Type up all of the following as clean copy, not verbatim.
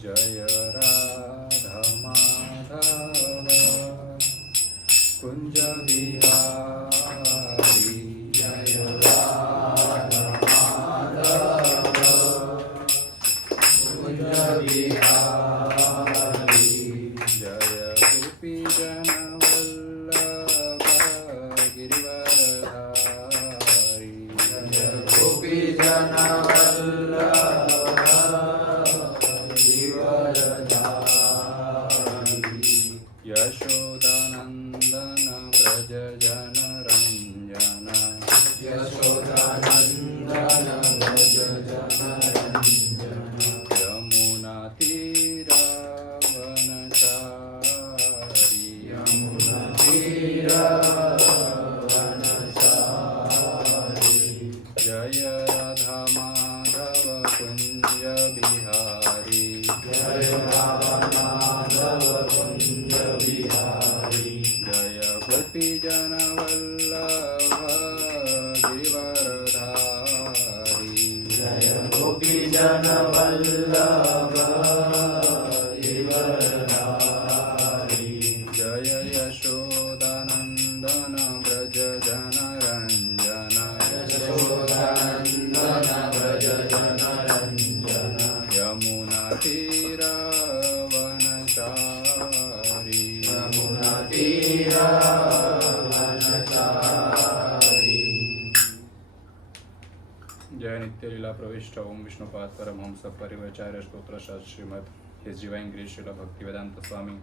जय राधा माधव कुंज बिहारी जय राधा माधव कुंज बिहारी जय गोपी जन वल्लभ गिरिवरधारी जय गोपी जन यशोदानंदन व्रज जन रंजन यशोदानंदन व्रज जन रंजन यमुना तीरावनचारी यमुना तीरावनचारी जय राधा माधव कुंज बिहारी जय राधा माधव कुंज बिहारी जय गोपी जन वल्लभ गिरिवरधारी जय गोपी जन वल्लभ गिरिवरधारी जय यशोदानंदन व्रज जन रंजन यशोदानंदन व्रज जन रंजन यमुना तीरावनचारी यमुना तीरावनचारी जय नित्य लीला प्रविष्ट ओम विष्णुपाद परमहंस परिव्राजक स्तोत्र श्रीमद his divine grace Srila Bhaktivedanta Swami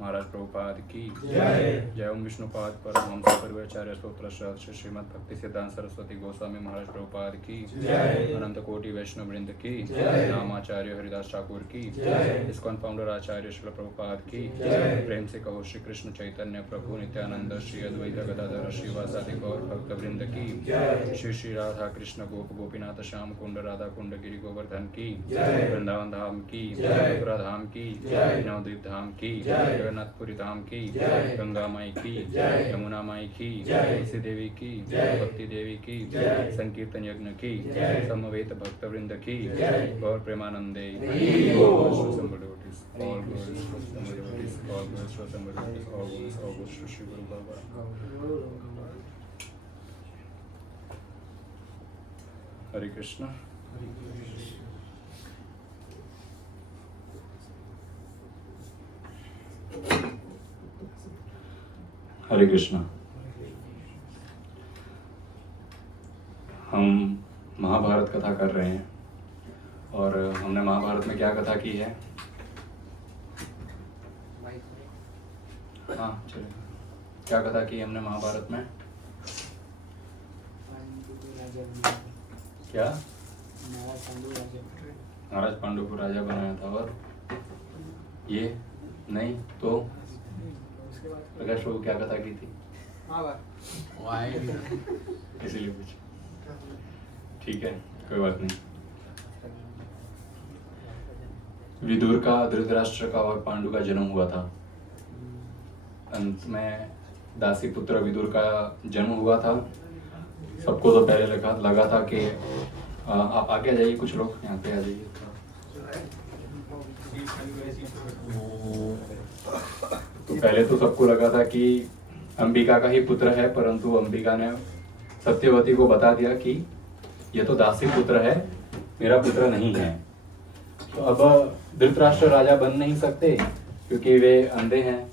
Maharaj Prabhupada की जय। जय ओम विष्णुपाद परमहंस परिव्राजक स्तोत्र श्रीमद भक्ति सिद्धांत सरस्वती गोस्वामी महाराज प्रभुपाद की जय। अनंत कोटि वैष्णव वृंद की जय। नामाचार्य हरिदास ठाकुर की जय। इस्कॉन फाउंडर आचार्य श्रील प्रभुपाद की जय। प्रेम से कहो श्री कृष्ण चैतन्य प्रभु नित्यानंद श्री अद्वैत गदाधर श्रीवासादि गौर भक्त वृंद की जय। श्री श्री राधा कृष्ण गोप गोपीनाथ श्याम कुंड राधा कुंड गिरि गोवर्धन की जय। वृंदावन धाम की जय। मथुरा धाम की जय। नवद्वीप धाम की जय। जगन्नाथपुरी धाम की जय। गंगा माई की जय। यमुना माई की जय। तुलसी देवी की जय। भक्ति देवी की जय। संकीर्तन यज्ञ की जय। समवेत भक्त वृंद की जय। गौर प्रेमानंदे श्री गुरु बाबा। हरे कृष्ण। हरे कृष्ण। हम महाभारत कथा कर रहे हैं और हमने महाभारत में क्या कथा की है? हाँ चलेगा। क्या कथा की हमने महाभारत में? क्या? महाराज पांडु को राजा बनाया था। और ये नहीं तो प्रकाश बाबू क्या कथा की थी? इसीलिए पूछ। ठीक है, कोई बात नहीं। विदुर का, धृतराष्ट्र का और पांडु का जन्म हुआ था। अंत में दासी पुत्र विदुर का जन्म हुआ था। सबको तो पहले लगा था कि आप आगे आ जाइए, कुछ लोग यहाँ पे आ जाइए। तो पहले तो सबको लगा था कि अंबिका का ही पुत्र है, परंतु अंबिका ने सत्यवती को बता दिया कि यह तो दासी पुत्र है, मेरा पुत्र नहीं है। तो अब धृतराष्ट्र राजा बन नहीं सकते क्योंकि वे अंधे हैं,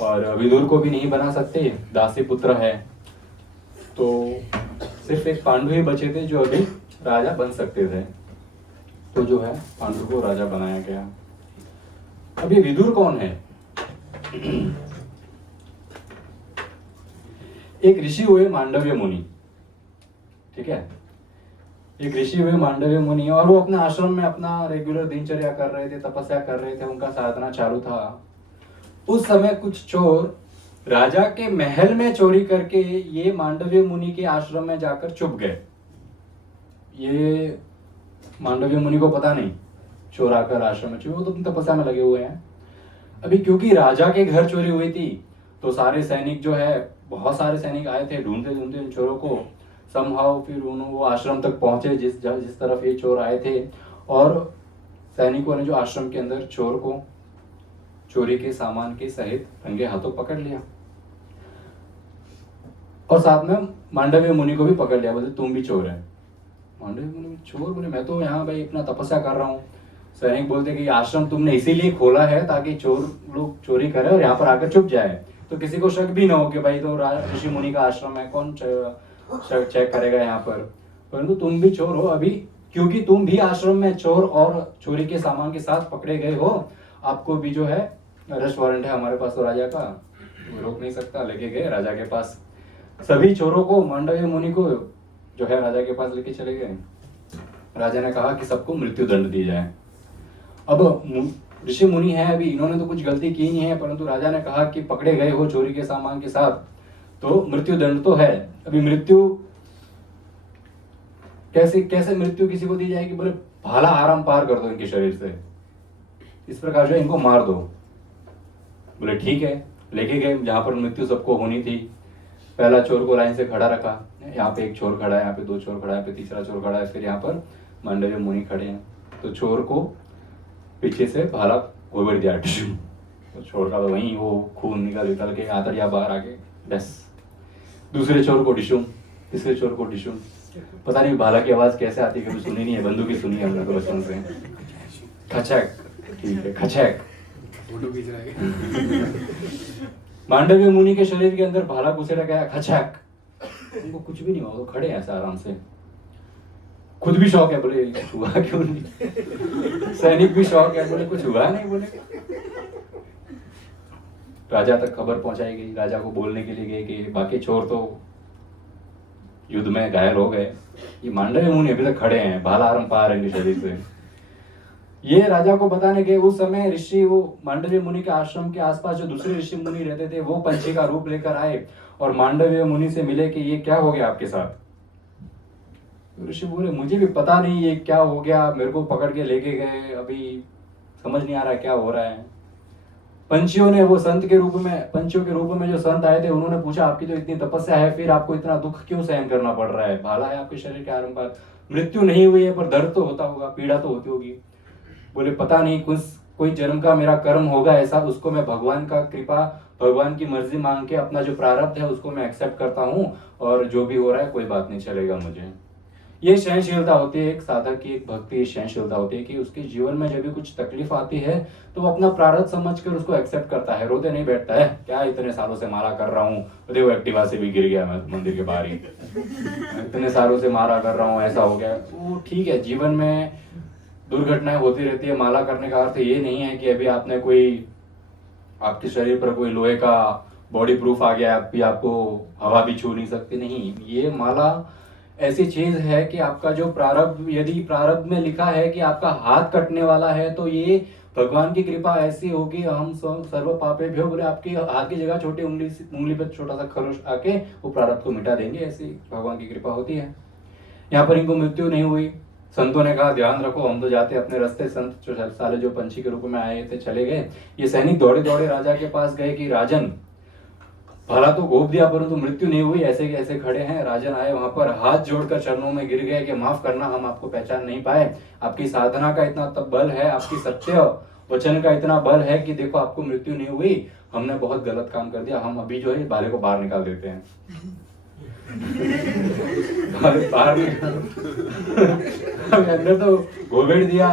और विदुर को भी नहीं बना सकते, दासी पुत्र है। तो सिर्फ एक पांडु ही बचे थे जो अभी राजा बन सकते थे। तो जो है पांडु को राजा बनाया गया। अब ये विदुर कौन है? एक ऋषि हुए मांडव्य मुनि। ठीक है, एक ऋषि हुए मांडव्य मुनि, और वो अपने आश्रम में अपना रेगुलर दिनचर्या कर रहे थे, तपस्या कर रहे थे, उनका साधना चालू था। उस समय कुछ चोर राजा के महल में चोरी करके ये मांडव्य मुनि के आश्रम में जाकर छुप गए। ये मांडव्य मुनि को पता नहीं, चोर आकर आश्रम में छुपे, वो तो तपस्या में लगे हुए हैं। अभी क्योंकि राजा के घर चोरी हुई थी तो सारे सैनिक जो है, बहुत सारे सैनिक आए थे ढूंढते ढूंढते उन चोरों को। समहाउ फिर वो आश्रम तक पहुंचे जिस तरफ ये चोर आए थे, और सैनिकों ने जो आश्रम के अंदर चोर को चोरी के सामान के सहित रंगे हाथों पकड़ लिया और साथ में मांडव्य मुनि को भी पकड़ लिया। बोले तुम भी चोर है। मांडव्य मुनि चोर? बोले मैं तो यहाँ भाई अपना तपस्या कर रहा हूँ। सैनिक बोलते कि आश्रम तुमने इसीलिए खोला है ताकि चोर लोग चोरी करे और यहाँ पर आकर छुप जाए, तो किसी को शक भी ना हो कि भाई तो ऋषि मुनि का आश्रम है, कौन चेक करेगा यहाँ पर। परंतु तुम भी चोर हो अभी, क्योंकि तुम भी आश्रम में चोर और चोरी के सामान के साथ पकड़े गए हो। आपको भी जो है अरेस्ट वारंट है हमारे पास, तो राजा का रोक नहीं सकता। लेके गए राजा के पास। सभी चोरों को, मांडव्य मुनि को जो है राजा के पास लेके चले गए। राजा ने कहा कि सबको मृत्यु दंड दी जाए। अब ऋषि मुनि है, अभी इन्होंने तो कुछ गलती की नहीं है, परंतु राजा ने कहा कि पकड़े गए हो चोरी के सामान के साथ तो मृत्यु दंड तो है। अभी मृत्यु कैसे मृत्यु किसी को दी जाएगी? बोले भाला आराम पार कर दो इनके शरीर से, इस प्रकार जो इनको मार दो। बोले ठीक है। लेके गए जहां पर मृत्यु सबको होनी थी। पहला चोर को लाइन से खड़ा रखा, यहाँ पे एक चोर खड़ा है, यहाँ पे दो चोर खड़ा है, यहाँ पे तीसरा चोर खड़ा है, फिर यहाँ पर मांडव्य मुनि खड़े हैं। तो चोर को पीछे से भाला गोबर दिया, तो चोर का तो वहीं वो खून निकल के आतड़िया बाहर आके बस। दूसरे चोर को डिशुम, तीसरे चोर को डिशुम। पता नहीं भाला की आवाज कैसे आती है, कभी सुनी नहीं है, बंदूक की सुनी है हमने तो बचपन से। खचक, ठीक है, खचक। फोटो खींच रहा है। मांडव्य मुनि के शरीर के अंदर भाला घुसेड़ा गया, खचक। उनको कुछ भी नहीं हुआ, तो खड़े हैं ऐसे आराम से। खुद भी शौक है, बोले हुआ क्यों नहीं। सैनिक भी शौक है, बोले कुछ हुआ नहीं। बोले राजा तक खबर पहुंचाई गई, राजा को बोलने के लिए गए कि बाकी चोर तो युद्ध में घायल हो गए, ये मांडव्य मुनि अभी तक खड़े हैं, भाला आराम पार है इनके शरीर से। ये राजा को बताने गए। उस समय ऋषि, वो मांडव्य मुनि के आश्रम के आसपास जो दूसरे ऋषि मुनि रहते थे, वो पंछी का रूप लेकर आए और मांडव्य मुनि से मिले कि ये क्या हो गया आपके साथ। ऋषि बोले मुझे भी पता नहीं ये क्या हो गया, मेरे को पकड़ के लेके गए, अभी समझ नहीं आ रहा क्या हो रहा है। पंछियों ने, वो संत के रूप में, पंछियों के रूप में जो संत आए थे, उन्होंने पूछा आपकी तो इतनी तपस्या है, फिर आपको इतना दुख क्यों सहन करना पड़ रहा है? भाला है आपके शरीर के आरंभ पर, मृत्यु नहीं हुई है पर दर्द तो होता होगा, पीड़ा तो होती होगी। बोले पता नहीं, कोई जन्म का मेरा कर्म होगा ऐसा, उसको मैं भगवान का कृपा, भगवान की मर्जी मांग के अपना जो प्रारब्ध है उसको मैं एक्सेप्ट करता हूँ, और जो भी हो रहा है कोई बात नहीं, चलेगा मुझे। ये सहनशीलता होती है एक साधक की, एक भक्ति की सहनशीलता होती है कि उसके जीवन में जब भी कुछ तकलीफ आती है तो वो अपना प्रारब्ध समझकर उसको एक्सेप्ट करता है, रोते नहीं बैठता है। क्या इतने सालों से मारा कर रहा हूँ, देखो एक्टिवा से भी गिर गया मैं मंदिर के बाहर ही, इतने सालों से मारा कर रहा हूँ, ऐसा हो गया। वो ठीक है, जीवन में दुर्घटनाएं होती रहती है। माला करने का अर्थ ये नहीं है कि अभी आपने कोई, आपके शरीर पर कोई लोहे का बॉडी प्रूफ आ गया, अभी आपको हवा भी छू नहीं सकती, नहीं। ये माला ऐसी चीज है कि आपका जो प्रारब्ध, यदि प्रारब्ध में लिखा है कि आपका हाथ कटने वाला है, तो ये भगवान की कृपा ऐसी होगी, हम सर्व पापे भ्यो, बोले आपके हाथ की जगह छोटी उंगली पे छोटा सा खरोश आके वो प्रारब्ध को मिटा देंगे, ऐसी भगवान की कृपा होती है। यहाँ पर इनको मृत्यु नहीं हुई। संतों ने कहा ध्यान रखो, हम तो जाते अपने रास्ते। संत जो साले जो पंछी के रूप में आए थे चले गए। ये सैनिक दौड़े दौड़े राजा के पास गए कि राजन, भला तो घोप दिया परंतु मृत्यु नहीं हुई, ऐसे ऐसे खड़े हैं। राजन आए वहां पर, हाथ जोड़कर चरणों में गिर गए कि माफ करना, हम आपको पहचान नहीं पाए, आपकी साधना का इतना तब बल है, आपकी सत्य वचन का इतना बल है कि देखो आपको मृत्यु नहीं हुई, हमने बहुत गलत काम कर दिया, हम अभी जो है भाले को बाहर निकाल देते हैं। बाहर अंदर तो घोबेड़ दिया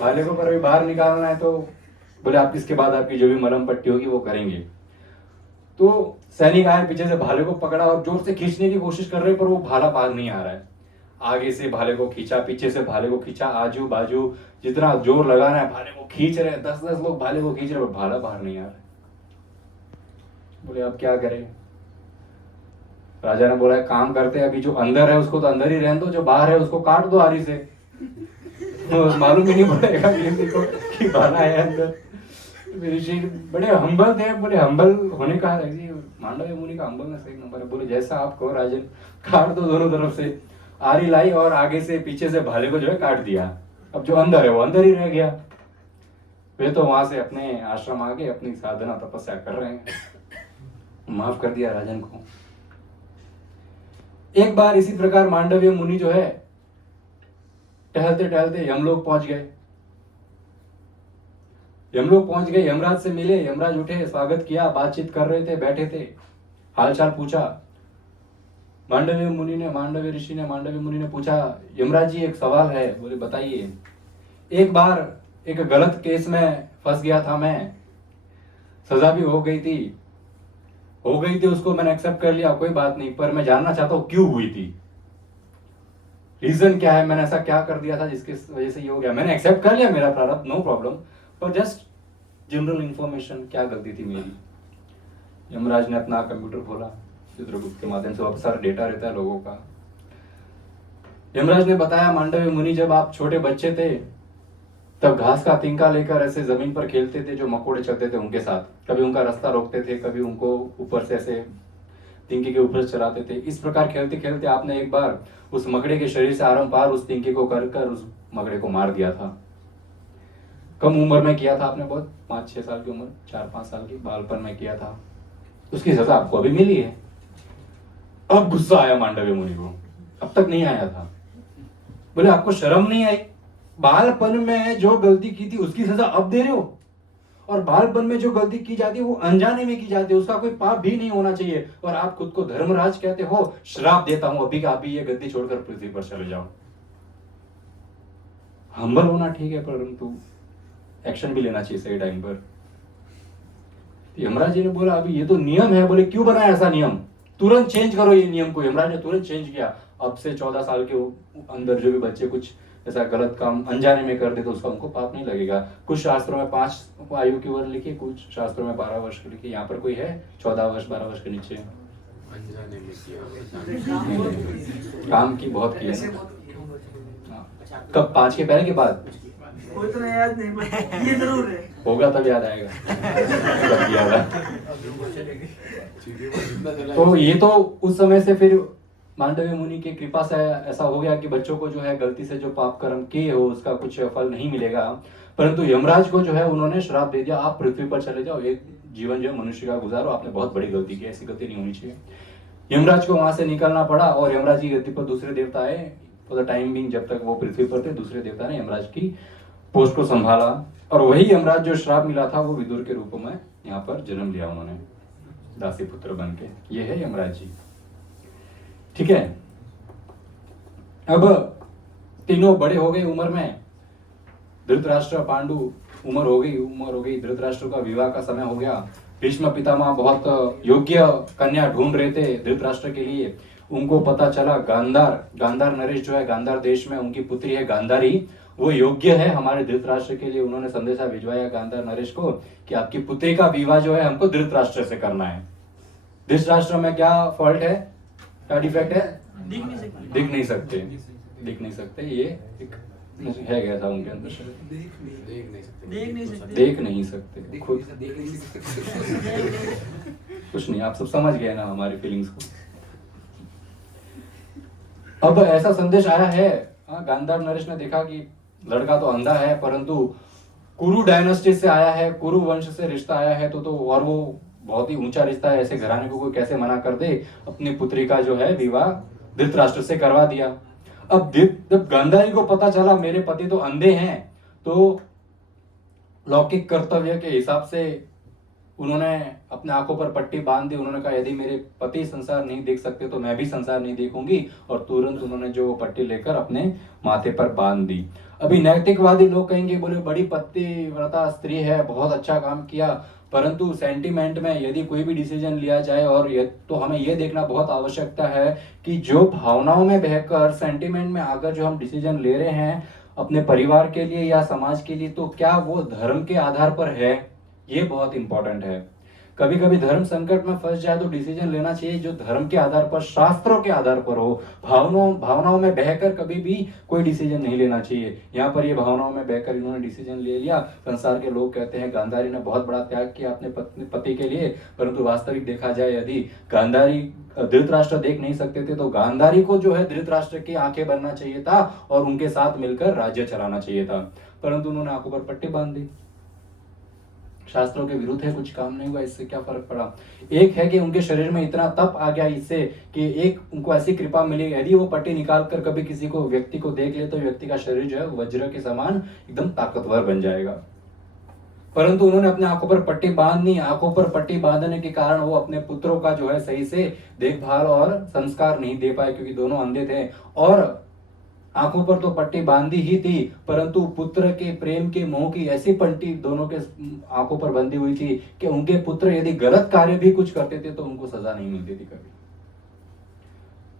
भाले को, पर अभी बाहर निकालना है, तो बोले आप इसके बाद आपकी जो भी मलहम पट्टी होगी वो करेंगे। तो सैनिक आए, पीछे से भाले को पकड़ा और जोर से खींचने की कोशिश कर रहे, पर वो भाला बाहर नहीं आ रहा है। आगे से भाले को खींचा, पीछे से भाले को खींचा, आजू बाजू जितना जोर लगाना है भाले को खींच रहे, 10-10 लोग भाले को खींच रहे, पर भाला बाहर नहीं आ रहा है। बोले अब क्या करें? राजा ने बोला काम करते हैं, अभी जो अंदर है उसको तो अंदर ही रहने दो, जो बाहर है उसको काट दो आरी से, मालूम ही नहीं पड़ेगा किसी को कि भाला है अंदर। ऋषि बड़े हम्बल थे, बड़े हम्बल होने का मांडव्य मुनि का हम्बलनेस एक नंबर है। बोले जैसा आप कहो राजन, काट दो दोनों तरफ से। आरी लाई और आगे से पीछे से भाले को जो है काट दिया। अब जो अंदर है वो अंदर ही रह गया। वे तो वहां से अपने आश्रम आगे अपनी साधना तपस्या कर रहे हैं। माफ कर दिया राजन को। एक बार इसी प्रकार मांडव्य मुनि जो है टहलते टहलते यमलोक पहुंच गए। यमलोक पहुंच गए, यमराज से मिले, यमराज उठे, स्वागत किया, बातचीत कर रहे थे, बैठे थे, हालचाल पूछा। मांडव्य ऋषि ने मांडव्य मुनि ने पूछा, यमराज जी एक सवाल है। बोले बताइए। एक बार एक गलत केस में फंस गया था मैं, सजा भी हो गई थी उसको मैंने एक्सेप्ट कर लिया, कोई बात नहीं, पर मैं जानना चाहता हूं क्यों हुई थी, रीजन क्या है, मैंने ऐसा क्या कर दिया था जिसकी वजह से ये हो गया। मैंने एक्सेप्ट कर लिया मेरा प्रारब्ध, नो प्रॉब्लम, पर जस्ट जनरल इंफॉर्मेशन, क्या गलती थी मेरी। यमराज ने अपना कंप्यूटर खोला, चित्रगुप्त के माध्यम से बहुत सारा डेटा रहता है लोगों का। यमराज ने बताया, मांडव्य मुनि जब आप छोटे बच्चे थे तब घास का तिनका लेकर ऐसे जमीन पर खेलते थे, जो मकोड़े चलते थे उनके साथ, कभी उनका रास्ता रोकते थे, कभी उनको ऊपर से ऐसे तिनके के ऊपर चलाते थे। इस प्रकार खेलते खेलते आपने एक बार उस मकड़े के शरीर से आरंपार उस तिनके को कर उस मकड़े को मार दिया था। कम उम्र में किया था आपने, बहुत 5-6 साल की उम्र, 4-5 साल की, बालपन में किया था। उसकी सजा आपको अभी मिली है। अब गुस्सा आया मांडव्य मुनि को, अब तक नहीं आया था। बोले आपको शर्म नहीं आई? बालपन में जो गलती की थी उसकी सजा अब दे रहे हो, और बालपन में जो गलती की जाती है वो अनजाने में की जाती है, उसका कोई पाप भी नहीं होना चाहिए, और आप खुद को धर्मराज कहते हो। श्राप देता हूं अभी का अभी ये गद्दी छोड़कर पृथ्वी पर चले जाओ। हम्बल होना ठीक है, परंतु एक्शन भी लेना चाहिए सही टाइम पर। यमराज जी ने बोला अभी ये तो नियम है। बोले क्यों बनाया ऐसा नियम, तुरंत चेंज करो ये नियम को। यमराज ने तुरंत चेंज किया। अब से 14 साल के अंदर जो भी बच्चे कुछ ऐसा गलत काम अनजाने में कर दे तो उसका उनको पाप नहीं लगेगा। कुछ शास्त्रों में 5 आयु की उम्र लिखी, कुछ शास्त्रों में 12 वर्ष की लिखी। यहाँ पर कोई है 14 वर्ष 12 वर्ष के नीचे? अनजाने में किया, काम की बहुत किया। कब, 5 के पहले के बाद? कोई तो याद नहीं, ये जरूर है, होगा तब याद आएगा। तब याद आएगा। तो ये तो उस समय से फिर मांडव्य मुनि की कृपा से ऐसा हो गया कि बच्चों को जो है गलती से जो पाप कर्म किए हो उसका कुछ फल नहीं मिलेगा, परंतु यमराज को जो है उन्होंने श्राप दे दिया, आप पृथ्वी पर चले जाओ, एक जीवन जो है मनुष्य का गुजारो, आपने बहुत बड़ी गलती की, ऐसी गलती नहीं होनी चाहिए। यमराज को वहां से निकलना पड़ा, और यमराज की गद्दी पर दूसरे देवता आए। फॉर द टाइम बिंग, जब तक वो पृथ्वी पर थे, दूसरे देवता ने यमराज की पोस्ट को संभाला, और वही यमराज जो श्राप मिला था वो विदुर के रूप में यहाँ पर जन्म लिया उन्होंने, दासी पुत्र बन के। ये है यमराज जी, ठीक है। अब तीनों बड़े हो गए उम्र में, धृतराष्ट्र पांडु उम्र हो गई, धृतराष्ट्र का विवाह का समय हो गया। भीष्म पितामह बहुत योग्य कन्या ढूंढ रहे थे धृतराष्ट्र के लिए। उनको पता चला गांधार नरेश जो है, गांधार देश में उनकी पुत्री है गांधारी, वो योग्य है हमारे धृतराष्ट्र के लिए। उन्होंने संदेशा भिजवाया गांधार नरेश को कि आपकी पुत्री का विवाह जो है हमको धृतराष्ट्र से करना है। धृतराष्ट्र में क्या फॉल्ट है, क्या डिफेक्ट है? दिख नहीं सकते। ये एक है कैसा उनके अंदर, देख नहीं सकते खुद। कुछ नहीं, आप सब समझ गए ना हमारी फीलिंग्स को। अब ऐसा संदेश आया है, गांधार नरेश ने देखा कि लड़का तो अंधा है, परंतु कुरु डायनेस्टी से आया है, कुरु वंश से रिश्ता आया है, तो और वो बहुत ही ऊंचा रिश्ता है, ऐसे घराने को कोई कैसे मना कर दे। अपनी पुत्री का जो है विवाह धृतराष्ट्र से करवा दिया। अब जब गांधारी को पता चला मेरे पति तो अंधे हैं, तो लौकिक कर्तव्य के हिसाब से उन्होंने अपने आंखों पर पट्टी बांध दी। उन्होंने कहा यदि मेरे पति संसार नहीं देख सकते तो मैं भी संसार नहीं देखूंगी, और तुरंत उन्होंने जो वो पट्टी लेकर अपने माथे पर बांध दी। अभी नैतिकवादी लोग कहेंगे, बोले बड़ी पतिव्रता स्त्री है, बहुत अच्छा काम किया, परंतु सेंटिमेंट में यदि कोई भी डिसीजन लिया जाए, और तो हमें यह देखना बहुत आवश्यकता है कि जो भावनाओं में बहकर सेंटिमेंट में आकर जो हम डिसीजन ले रहे हैं अपने परिवार के लिए या समाज के लिए, तो क्या वो धर्म के आधार पर है, ये बहुत इंपॉर्टेंट है। कभी कभी धर्म संकट में फंस जाए तो डिसीजन लेना चाहिए जो धर्म के आधार पर, शास्त्रों के आधार पर हो। भावनाओं में बहकर कभी भी कोई डिसीजन नहीं लेना चाहिए। यहाँ पर ये भावनाओं में बहकर इन्होंने डिसीजन ले लिया। संसार के लोग कहते हैं गांधारी ने बहुत बड़ा त्याग किया अपने पति के लिए, परंतु वास्तविक देखा जाए यदि गांधारी धृतराष्ट्र देख नहीं सकते थे तो गांधारी को जो है धृतराष्ट्र की आंखें बनना चाहिए था और उनके साथ मिलकर राज्य चलाना चाहिए था, परंतु उन्होंने आंखों पर पट्टी बांध दी। शास्त्रों के विरुद्ध है, कुछ काम नहीं हुआ, इससे क्या फर्क पड़ा। एक है कि उनके शरीर में इतना तप आ गया इससे कि एक उनको ऐसी कृपा मिली, यदि वो पट्टी निकाल कर कभी किसी को व्यक्ति को देख ले तो व्यक्ति का शरीर जो है वज्र के समान एकदम ताकतवर बन जाएगा। परंतु उन्होंने अपने आंखों पर पट्टी बांधनी, आंखों पर पट्टी बांधने के कारण वो अपने पुत्रों का जो है सही से देखभाल और संस्कार नहीं दे पाए, क्योंकि दोनों अंधे थे। और आंखों पर तो पट्टी बांधी ही थी, परंतु पुत्र के प्रेम के मोह की ऐसी पट्टी दोनों के आंखों पर बंधी हुई थी कि उनके पुत्र यदि गलत कार्य भी कुछ करते थे तो उनको सजा नहीं मिलती थी कभी।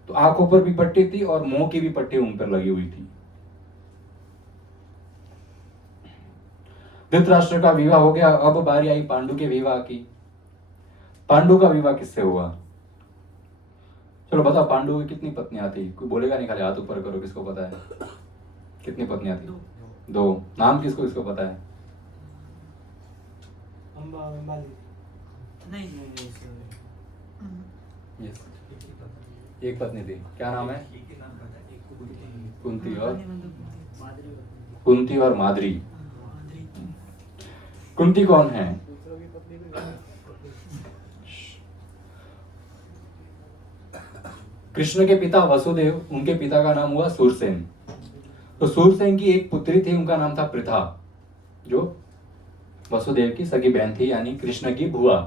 तो आंखों पर भी पट्टी थी और मोह की भी पट्टी उन पर लगी हुई थी। धृतराष्ट्र का विवाह हो गया, अब बारी आई पांडु के विवाह की। पांडु का विवाह किससे हुआ? चलो बताओ, पांडु की कितनी पत्नियां थी? कोई बोलेगा नहीं, खाली हाथ ऊपर करो, किसको पता है कितनी पत्नियां थी? दो। नाम किसको किसको पता है? नहीं यस, एक पत्नी थी। क्या नाम है? कुंती और माद्री। कुंती कौन है? कृष्ण के पिता वसुदेव, उनके पिता का नाम हुआ सूरसेन। तो सूरसेन की एक पुत्री थी, उनका नाम था पृथा, जो वसुदेव की सगी बहन थी, यानी कृष्ण की बुआ।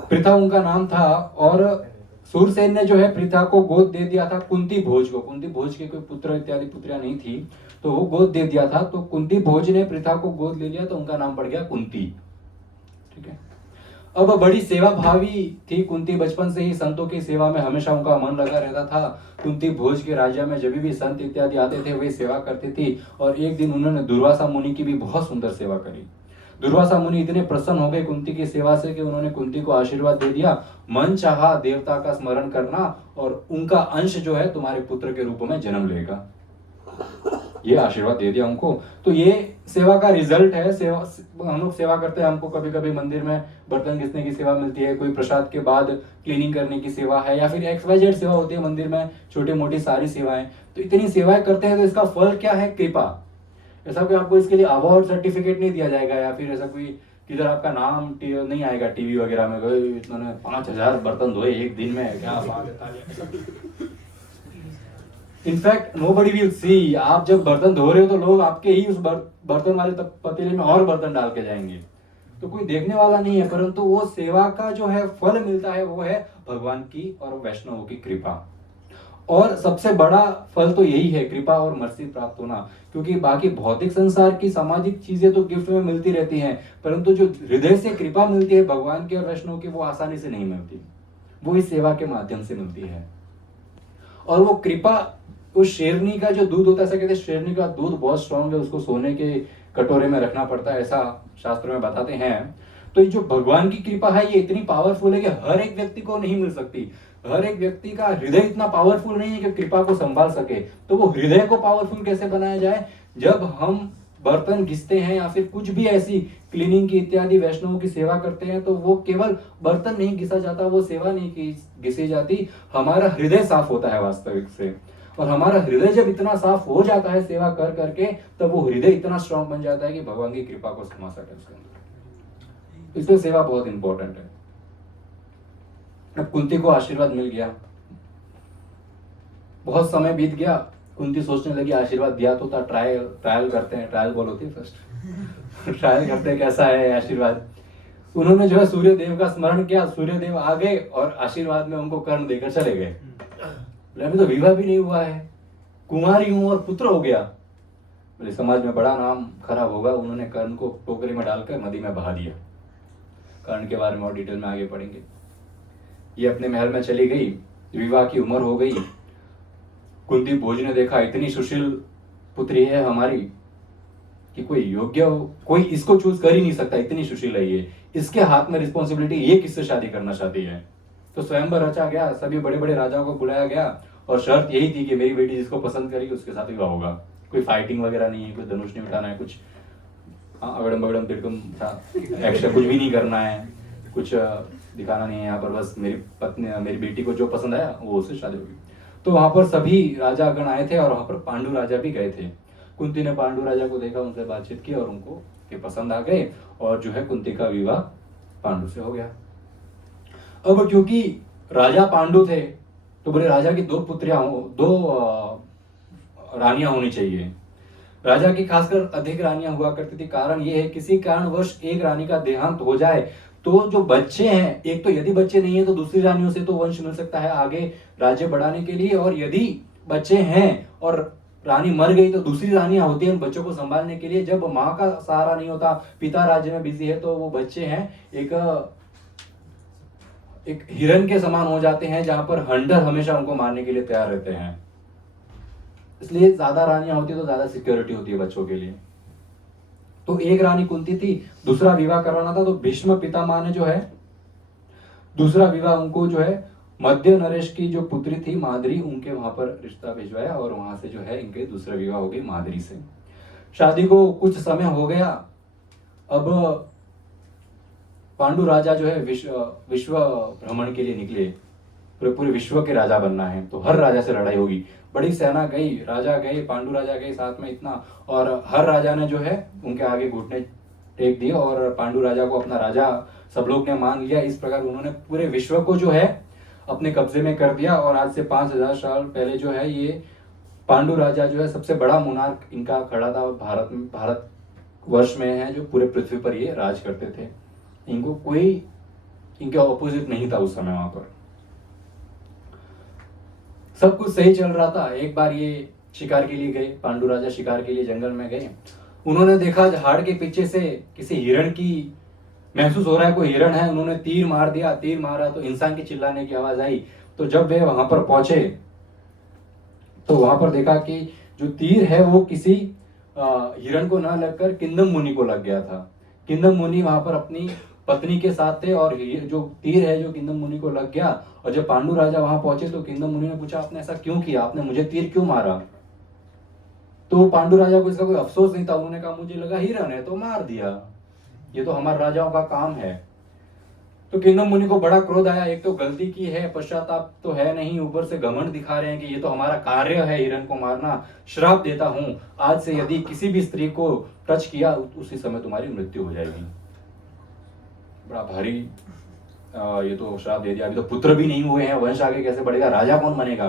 पृथा उनका नाम था। और सूरसेन ने जो है पृथा को गोद दे दिया था कुंती भोज को। कुंती भोज के कोई पुत्र इत्यादि पुत्रियां नहीं थी, तो वो गोद दे दिया था। तो कुंती भोज ने पृथा को गोद ले लिया, तो उनका नाम पड़ गया कुंती। ठीक है। अब बड़ी सेवा भावी थी कुंती, बचपन से ही संतों की सेवा में हमेशा उनका मन लगा रहता था। कुंती भोज के राज्य में जब भी संत इत्यादि आते थे वे सेवा करती थी। और एक दिन उन्होंने दुर्वासा मुनि की भी बहुत सुंदर सेवा करी। दुर्वासा मुनि इतने प्रसन्न हो गए कुंती की सेवा से कि उन्होंने कुंती को आशीर्वाद दे दिया, मन चाहा देवता का स्मरण करना और उनका अंश जो है तुम्हारे पुत्र के रूप में जन्म लेगा, ये आशीर्वाद दे दिया उनको। तो ये सेवा का रिजल्ट है। सेवा, हम लोग सेवा करते हैं, हमको कभी कभी मंदिर में बर्तन घिसने की सेवा मिलती है, कोई प्रसाद के बाद क्लीनिंग करने की सेवा है, या फिर XYZ सेवा होती है मंदिर में, छोटी मोटी सारी सेवाएं। तो इतनी सेवाएं करते हैं, तो इसका फल क्या है? कृपा। ऐसा कोई आपको इसके लिए अवार्ड सर्टिफिकेट नहीं दिया जाएगा, या फिर ऐसा कोई किधर आपका नाम नहीं आएगा टीवी वगैरह में, इन्होंने 5000 बर्तन धोए एक दिन में, क्या बात है। In fact nobody will see. आप जब बर्तन धो रहे हो तो लोग आपके ही उस बर्तन वाले पतीले में और बर्तन डाल के जाएंगे, तो कोई देखने वाला नहीं है। परंतु वो सेवा का जो है फल मिलता है, वो है भगवान की और वैष्णवों की कृपा। और सबसे बड़ा फल तो यही है, कृपा और मर्सी प्राप्त होना। क्योंकि बाकी भौतिक संसार की सामाजिक चीजें तो गिफ्ट में मिलती रहती हैं, परंतु जो हृदय से कृपा मिलती है भगवान की और वैष्णव की, वो आसानी से नहीं मिलती, वो इस सेवा के माध्यम से मिलती है। और वो कृपा, उस शेरनी का जो दूध होता है, ऐसा कहते हैं शेरनी का दूध बहुत स्ट्रांग है, उसको सोने के कटोरे में रखना पड़ता है, ऐसा शास्त्र में बताते हैं। तो ये जो भगवान की कृपा है, ये इतनी पावरफुल है कि हर एक व्यक्ति को नहीं मिल सकती। हर एक व्यक्ति का हृदय इतना पावरफुल नहीं है कि कृपा को संभाल सके। तो वो हृदय को पावरफुल कैसे बनाया जाए? जब हम बर्तन घिसते हैं या फिर कुछ भी ऐसी क्लीनिंग की इत्यादि वैष्णवों की सेवा करते हैं, तो वो केवल बर्तन नहीं घिसा जाता, वो सेवा नहीं घिसी जाती, हमारा हृदय साफ होता है वास्तविक से। और हमारा हृदय जब इतना साफ हो जाता है सेवा कर करके, तब वो हृदय इतना स्ट्रांग बन जाता है कि भगवान की कृपा को समा सके उसके अंदर। इसलिए सेवा बहुत इंपॉर्टेंट है। अब कुंती को आशीर्वाद मिल गया, बहुत समय बीत गया, कुंती सोचने लगी आशीर्वाद दिया तो था, ट्रायल करते हैं, ट्रायल बॉल होती है फर्स्ट ट्रायल करते हैं कैसा है आशीर्वाद। उन्होंने जो है सूर्य देव का स्मरण किया, सूर्य देव आ गए और आशीर्वाद में उनको कर्ण देकर चले गए। अभी तो विवाह भी नहीं हुआ है, कुंवारी हूं और पुत्र हो गया, बोले समाज में बड़ा नाम खराब होगा। उन्होंने कर्ण को टोकरी में डालकर नदी में बहा दिया। कर्ण के बारे में और डिटेल में आगे पढ़ेंगे। ये अपने महल में चली गई, विवाह की उम्र हो गई। कुंती भोज ने देखा इतनी सुशील पुत्री है हमारी कि कोई योग्य हो, कोई इसको चूज कर ही नहीं सकता, इतनी सुशील है ये, इसके हाथ में रिस्पॉन्सिबिलिटी, ये किससे शादी करना चाहती है। तो स्वयंवर रचा गया, सभी बड़े बड़े राजाओं को बुलाया गया और शर्त यही थी कि मेरी बेटी जिसको पसंद करेगी उसके साथ विवाह होगा। कोई फाइटिंग वगैरह नहीं है, कोई धनुष नहीं उठाना है, कुछ अगड़म बगड़म तिड़कम एक्शन कुछ भी नहीं करना है, कुछ दिखाना नहीं है यहाँ पर। बस मेरी पत्नी, मेरी बेटी को जो पसंद आया वो उससे शादी होगी। तो वहां पर सभी राजागण आए थे और वहां पर पांडु राजा भी गए थे। कुंती ने पांडु राजा को देखा, उनसे बातचीत की और उनको के पसंद आ गए और जो है कुंती का विवाह पांडु से हो गया। अब क्योंकि राजा पांडु थे तो बोले राजा की दो पुत्रियां हो, दो रानियां होनी चाहिए। राजा की खासकर अधिक रानियां हुआ करती थी। कारण ये है, किसी कारणवश एक रानी का देहांत हो जाए तो जो बच्चे हैं, एक तो यदि बच्चे नहीं है तो दूसरी रानियों से तो वंश मिल सकता है आगे राज्य बढ़ाने के लिए, और यदि बच्चे हैं और रानी मर गई तो दूसरी रानियां होती हैं उन बच्चों को संभालने के लिए। जब माँ का सहारा नहीं होता, पिता राज्य में बिजी है, तो वो बच्चे हैं एक हिरन के समान हो जाते हैं, जहां पर हंटर हमेशा उनको मारने के लिए तैयार रहते हैं। इसलिए ज्यादा रानियां होती है तो ज्यादा सिक्योरिटी होती है बच्चों के लिए। तो एक रानी कुंती थी, दूसरा विवाह करवाना था, तो भीष्म पितामह ने जो है दूसरा विवाह उनको जो है मध्य नरेश की जो पुत्री थी माद्री, उनके वहां पर रिश्ता भिजवाया और वहां से जो है इनके दूसरा विवाह हो गई माद्री से। शादी को कुछ समय हो गया। अब पांडु राजा जो है विश्व भ्रमण के लिए निकले, पूरे विश्व के राजा बनना है, तो हर राजा से लड़ाई होगी। बड़ी सेना गई, राजा गए, पांडु राजा गए साथ में इतना, और हर राजा ने जो है उनके आगे घुटने टेक दिए और पांडु राजा को अपना राजा सब लोग ने मान लिया। इस प्रकार उन्होंने पूरे विश्व को जो है अपने कब्जे में कर दिया। और आज से 5000 साल पहले जो है ये पांडु राजा जो है सबसे बड़ा मुनार्क इनका खड़ा था भारत वर्ष में है, जो पूरे पृथ्वी पर ये राज करते थे। इनको कोई इनके ऑपोजिट नहीं था उस समय। वहां पर सब कुछ सही चल रहा था। एक बार ये शिकार के लिए गए, पांडु राजा शिकार के लिए जंगल में गए। उन्होंने देखा झाड़ के पीछे से किसी हिरण की, महसूस हो रहा है कोई हिरण है, उन्होंने तीर मार दिया। तीर मारा तो इंसान की चिल्लाने की आवाज आई। तो जब वे वहां पर पहुंचे तो वहां पर देखा कि जो तीर है वो किसी हिरण को ना लगकर किंदम मुनि को लग गया था। किंदम मुनि वहां पर अपनी पत्नी के साथ थे और जो तीर है जो किंदम मुनि को लग गया। और जब पांडु राजा वहां पहुंचे तो किंदम मुनि ने पूछा, आपने ऐसा क्यों किया, आपने मुझे तीर क्यों मारा? तो पांडु राजा को इसका कोई अफसोस नहीं था। उन्होंने कहा, मुझे लगा हिरण है तो मार दिया, ये तो हमारे राजाओं का काम है। तो किंदम मुनि को बड़ा क्रोध आया। एक तो गलती की है, पश्चाताप तो है नहीं, ऊपर से घमंड दिखा रहे हैं कि ये तो हमारा कार्य है हिरण को मारना। श्राप देता हूं, आज से यदि किसी भी स्त्री को टच किया उसी समय तुम्हारी मृत्यु हो जाएगी। बड़ा भारी ये तो श्राप दे दिया। अभी तो पुत्र भी नहीं हुए हैं, वंश आगे कैसे बढ़ेगा, राजा कौन बनेगा?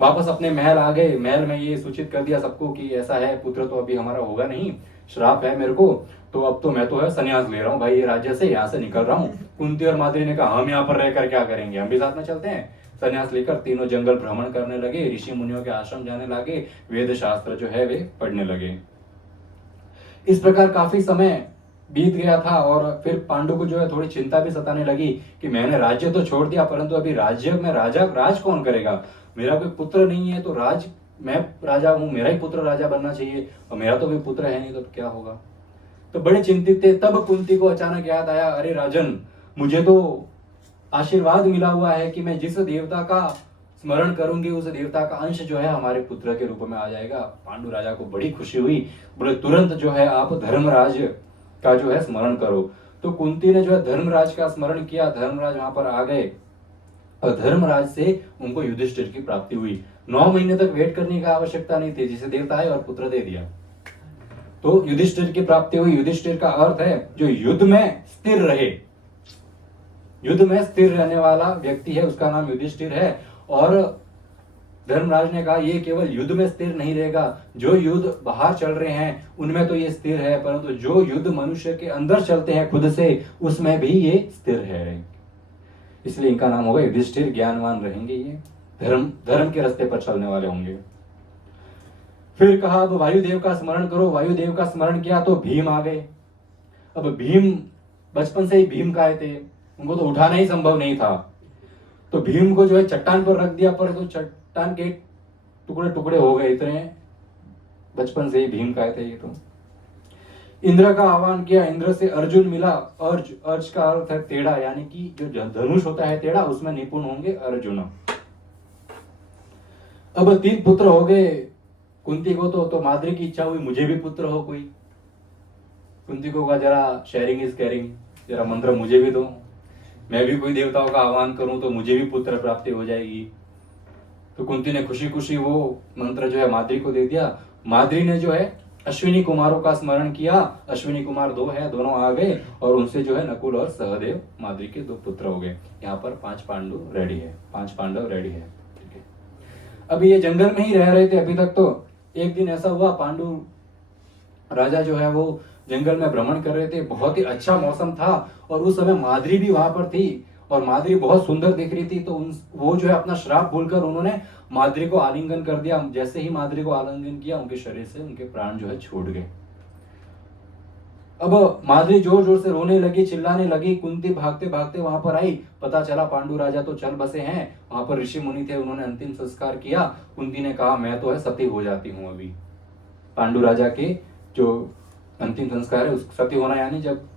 वापस अपने महल आ गए। महल में ये सूचित कर दिया सबको कि ऐसा है, पुत्र तो अभी हमारा होगा नहीं, श्राप है मेरे को, तो अब तो मैं तो है संन्यास ले रहा हूँ भाई, ये राज्य से यहाँ से निकल रहा हूँ। कुंती और माद्री ने कहा, हम यहाँ पर रहकर क्या करेंगे, हम भी साथ में चलते हैं। संन्यास लेकर तीनों जंगल भ्रमण करने लगे, ऋषि मुनियों के आश्रम जाने लगे, वेद शास्त्र जो है वे पढ़ने लगे। इस प्रकार काफी समय बीत गया था और फिर पांडु को जो है थोड़ी चिंता भी सताने लगी कि मैंने राज्य तो छोड़ दिया, परंतु अभी राज्य में राज कौन करेगा? मेरा कोई पुत्र नहीं है, तो मैं राजा हूँ, मेरा ही पुत्र राजा बनना चाहिए, और मेरा तो कोई पुत्र है नहीं, तो क्या होगा? तो बड़े चिंतित थे। तब कुंती को अचानक याद आया, अरे राजन, मुझे तो आशीर्वाद मिला हुआ है कि मैं जिस देवता का स्मरण करूंगी उस देवता का अंश जो है हमारे पुत्र के रूप में आ जाएगा। पांडु राजा को बड़ी खुशी हुई, बोले तुरंत जो है आप धर्मराज का जो है स्मरण करो। तो कुंती ने जो है धर्मराज का स्मरण किया। धर्मराज वहां पर आ गए और धर्मराज से उनको युधिष्ठिर की प्राप्ति हुई। 9 महीने तक वेट करने की आवश्यकता नहीं थी, जिसे देवता आए और पुत्र दे दिया। तो युधिष्ठिर की प्राप्ति हुई। युधिष्ठिर का अर्थ है जो युद्ध में स्थिर रहे, युद्ध में स्थिर रहने वाला व्यक्ति है, उसका नाम युधिष्ठिर है। और धर्मराज ने कहा, ये केवल युद्ध में स्थिर नहीं रहेगा, जो युद्ध बाहर चल रहे हैं उनमें तो ये स्थिर है, परंतु जो युद्ध मनुष्य के अंदर चलते हैं खुद से, उसमें भी ये स्थिर है। इसलिए इनका नाम होगा युधिष्ठिर। ज्ञानवान रहेंगे, ये धर्म के रास्ते पर चलने वाले होंगे। फिर कहा, अब वायुदेव का स्मरण करो। वायुदेव का स्मरण किया तो भीम आ गए। अब भीम बचपन से ही भीम का थे, उनको तो उठाना ही संभव नहीं था। तो भीम को जो है चट्टान पर रख दिया, पर तो चट्टान के टुकड़े टुकड़े हो गए। इतने बचपन से ही भीम का थे ये। तो इंद्र का आह्वान किया, इंद्र से अर्जुन मिला। अर्ज का अर्थ है टेढ़ा, यानी कि जो धनुष होता है टेढ़ा, उसमें निपुण होंगे अर्जुन। अब 3 पुत्र हो गए कुंती को। तो माद्री की इच्छा हुई, मुझे भी पुत्र हो कोई। कुंती को कहा, जरा शेयरिंग इज केयरिंग, जरा मंत्र मुझे भी दो, मैं भी कोई देवताओं का आह्वान करूं तो मुझे भी पुत्र प्राप्ति हो जाएगी। तो कुंती ने खुशी खुशी वो मंत्र जो है माद्री को दे दिया। माद्री ने जो है अश्विनी कुमारों का स्मरण किया। अश्विनी कुमार 2 है, दोनों आ गए और उनसे जो है नकुल और सहदेव माद्री के 2 पुत्र हो गए। यहाँ पर 5 पांडु रेडी है, 5 पांडव रेडी है। ठीक है, अभी ये जंगल में ही रह रहे थे अभी तक। तो एक दिन ऐसा हुआ, पांडु राजा जो है वो जंगल में भ्रमण कर रहे थे, बहुत ही अच्छा मौसम था और उस समय माद्री भी वहां पर थी और माद्री बहुत सुंदर दिख रही थी। तो वो जो है अपना श्राप भूलकर उन्होंने माद्री को आलिंगन कर दिया। जैसे ही माद्री को आलिंगन किया, उनके शरीर से उनके प्राण जो है छूट गए। अब माद्री जोर जोर से रोने लगी, चिल्लाने लगी। कुंती भागते भागते वहां पर आई, पता चला पांडु राजा तो चल बसे हैं। वहां पर ऋषि मुनि थे, उन्होंने अंतिम संस्कार किया। कुंती ने कहा मैं तो है सती हो जाती हूँ अभी। पांडु राजा के जो अंतिम संस्कार है, उस सती होना यानी जब